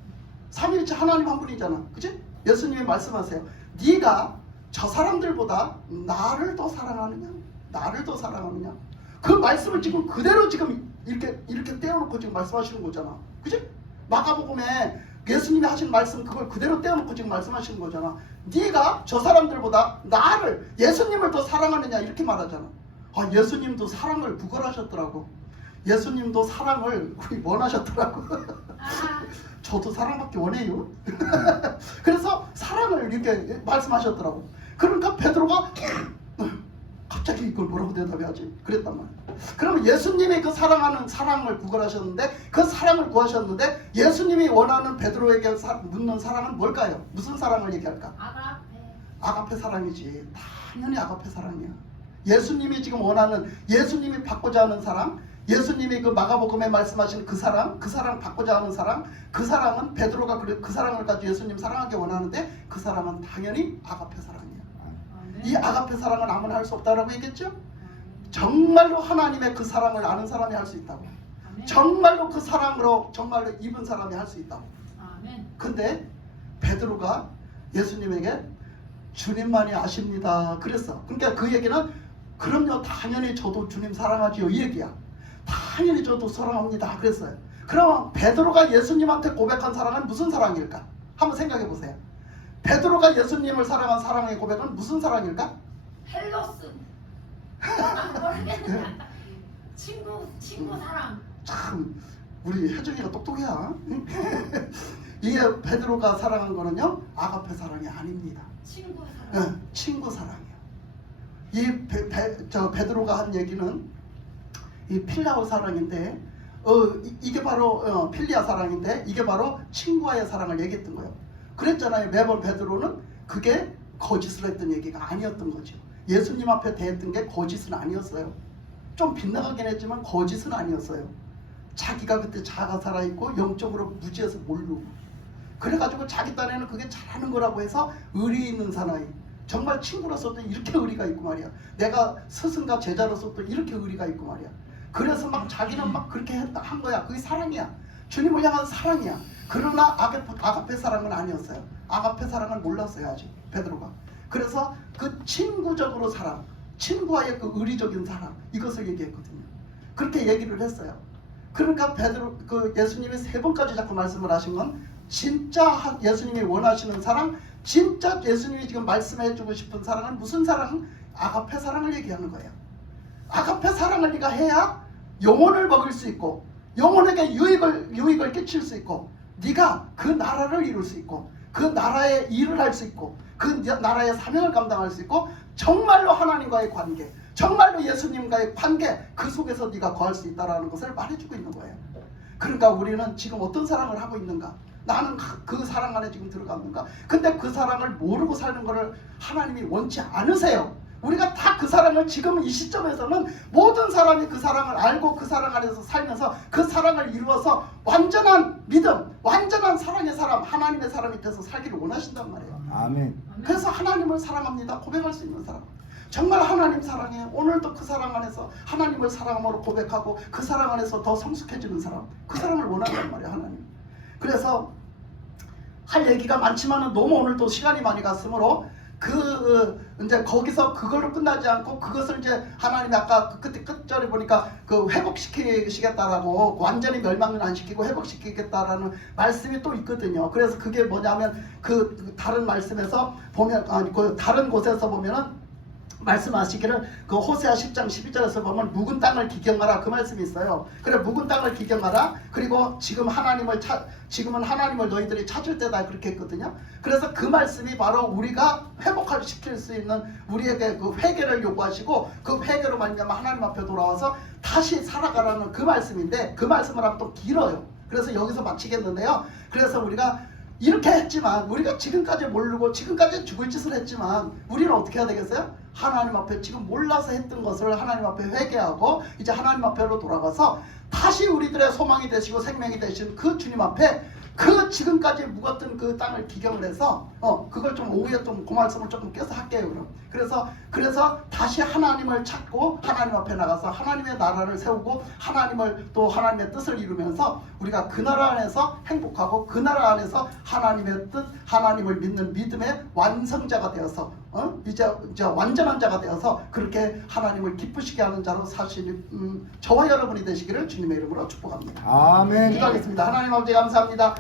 삼위일체 하나님 한 분이잖아. 그치? 예수님이 말씀하세요. 네가 저 사람들보다 나를 더 사랑하느냐? 나를 더 사랑하느냐? 그 말씀을 지금 그대로 지금 이렇게 떼어놓고 지금 말씀하시는 거잖아. 그치? 마가복음에 예수님이 하신 말씀 그걸 그대로 떼어놓고 지금 말씀하시는 거잖아. 네가 저 사람들보다 나를, 예수님을 더 사랑하느냐 이렇게 말하잖아. 아, 예수님도 사랑을 구걸하셨더라고. 예수님도 사랑을 원하셨더라고. 저도 사랑받기 원해요. 그래서 사랑을 이렇게 말씀하셨더라고. 그러니까 베드로가 갑자기 이걸 뭐라고 대답해야지? 그랬단 말이야. 그러면 예수님이 그 사랑하는 사랑을 구걸하셨는데 그 사랑을 구하셨는데 예수님이 원하는 베드로에게 묻는 사랑은 뭘까요? 무슨 사랑을 얘기할까? 아가페 사랑이지. 당연히 아가페 사랑이야. 예수님이 지금 원하는, 예수님이 받고자 하는 사랑, 예수님이 그 마가복음에 말씀하신 그 사랑 받고자 하는 사랑, 그 사랑은 베드로가 그 사랑을 가지고 예수님 사랑하기 원하는데 그 사랑은 당연히 아가페 사랑이야. 이 아가페 사랑은 아무나 할 수 없다라고 얘기했죠? 정말로 하나님의 그 사랑을 아는 사람이 할 수 있다고. 정말로 그 사랑으로 정말로 입은 사람이 할 수 있다고. 근데 베드로가 예수님에게 주님만이 아십니다 그랬어. 그러니까 그 얘기는 그럼요, 당연히 저도 주님 사랑하지요 이 얘기야. 당연히 저도 사랑합니다 그랬어요. 그럼 베드로가 예수님한테 고백한 사랑은 무슨 사랑일까? 한번 생각해 보세요. 베드로가 예수님을 사랑한 사랑의 고백은 무슨 사랑일까? 헬로스. 모르겠는데 친구 사랑. 참 우리 혜정이가 똑똑해야. 이게 베드로가 사랑한 거는요 아가페 사랑이 아닙니다. 친구 사랑. 네, 친구 사랑이에요. 이 베드로가 한 얘기는 이 필라오 사랑인데 이게 바로 필리아 사랑인데 이게 바로 친구와의 사랑을 얘기했던 거예요. 그랬잖아요. 매번 베드로는 그게 거짓을 했던 얘기가 아니었던 거죠. 예수님 앞에 대했던 게 거짓은 아니었어요. 좀 빗나가긴 했지만 거짓은 아니었어요. 자기가 그때 자가 살아있고 영적으로 무지해서 모르고 그래가지고 자기 딴에는 그게 잘하는 거라고 해서 의리 있는 사나이, 정말 친구로서도 이렇게 의리가 있고 말이야. 내가 스승과 제자로서도 이렇게 의리가 있고 말이야. 그래서 막 자기는 막 그렇게 한 거야. 그게 사랑이야. 주님을 향한 사랑이야. 그러나 아가페 사랑은 아니었어요. 아가페 사랑을 몰랐어요 아직 베드로가. 그래서 그 친구적으로 사랑, 친구와의 그 의리적인 사랑, 이것을 얘기했거든요. 그렇게 얘기를 했어요. 그러니까 베드로, 예수님이 3번까지 자꾸 말씀을 하신 건 진짜 예수님이 원하시는 사랑, 진짜 예수님이 지금 말씀해주고 싶은 사랑은 무슨 사랑? 아가페 사랑을 얘기하는 거예요. 아가페 사랑을 네가 해야 영혼을 먹을 수 있고 영혼에게 유익을 끼칠 수 있고 네가 그 나라를 이룰 수 있고 그 나라의 일을 할 수 있고 그 나라의 사명을 감당할 수 있고 정말로 하나님과의 관계, 정말로 예수님과의 관계, 그 속에서 네가 거할 수 있다는 것을 말해주고 있는 거예요. 그러니까 우리는 지금 어떤 사랑을 하고 있는가? 나는 그 사랑 안에 지금 들어갔는가? 근데 그 사랑을 모르고 사는 것을 하나님이 원치 않으세요. 우리가 다 그 사랑을 지금 이 시점에서는 모든 사람이 그 사랑을 알고 그 사랑 안에서 살면서 그 사랑을 이루어서 완전한 믿음, 완전한 사랑의 사람, 하나님의 사람이 돼서 살기를 원하신단 말이에요. 아멘. 그래서 하나님을 사랑합니다 고백할 수 있는 사람, 정말 하나님 사랑해, 오늘도 그 사랑 안에서 하나님을 사랑함으로 고백하고 그 사랑 안에서 더 성숙해지는 사람, 그 사람을 원한단 말이에요 하나님. 그래서 할 얘기가 많지만은 너무 오늘 또 시간이 많이 갔으므로 이제 거기서 그걸로 끝나지 않고 그것을 이제 하나님이 아까 그때 끝절에 보니까 그 회복시키시겠다라고 완전히 멸망은 안 시키고 회복시키겠다라는 말씀이 또 있거든요. 그래서 그게 뭐냐면 그 다른 말씀에서 보면 그 다른 곳에서 보면은 말씀하시기를 그 호세아 10장 12절에서 보면 묵은 땅을 기경하라 그 말씀이 있어요. 그래 묵은 땅을 기경하라. 그리고 지금은 하나님을 너희들이 찾을 때다 그렇게 했거든요. 그래서 그 말씀이 바로 우리가 회복시킬 수 있는 우리에게 그 회개를 요구하시고 그 회개로 말미암아 하나님 앞에 돌아와서 다시 살아가라는 그 말씀인데 그 말씀을 하면 또 길어요. 그래서 여기서 마치겠는데요. 그래서 우리가 이렇게 했지만 우리가 지금까지 모르고 지금까지 죽을 짓을 했지만 우리는 어떻게 해야 되겠어요? 하나님 앞에 지금 몰라서 했던 것을 하나님 앞에 회개하고 이제 하나님 앞에로 돌아가서 다시 우리들의 소망이 되시고 생명이 되신 그 주님 앞에 그 지금까지 묵었던 그 땅을 기경을 해서 그걸 좀 오후에 좀 그 말씀을 조금 껴서 할게요. 그럼 그래서 다시 하나님을 찾고 하나님 앞에 나가서 하나님의 나라를 세우고 하나님을 또 하나님의 뜻을 이루면서 우리가 그 나라 안에서 행복하고 그 나라 안에서 하나님의 뜻 하나님을 믿는 믿음의 완성자가 되어서 이제 완전한 자가 되어서 그렇게 하나님을 기쁘시게 하는 자로 사실 저와 여러분이 되시기를 주님의 이름으로 축복합니다. 아멘. 기도하겠습니다. 하나님 아버지 감사합니다.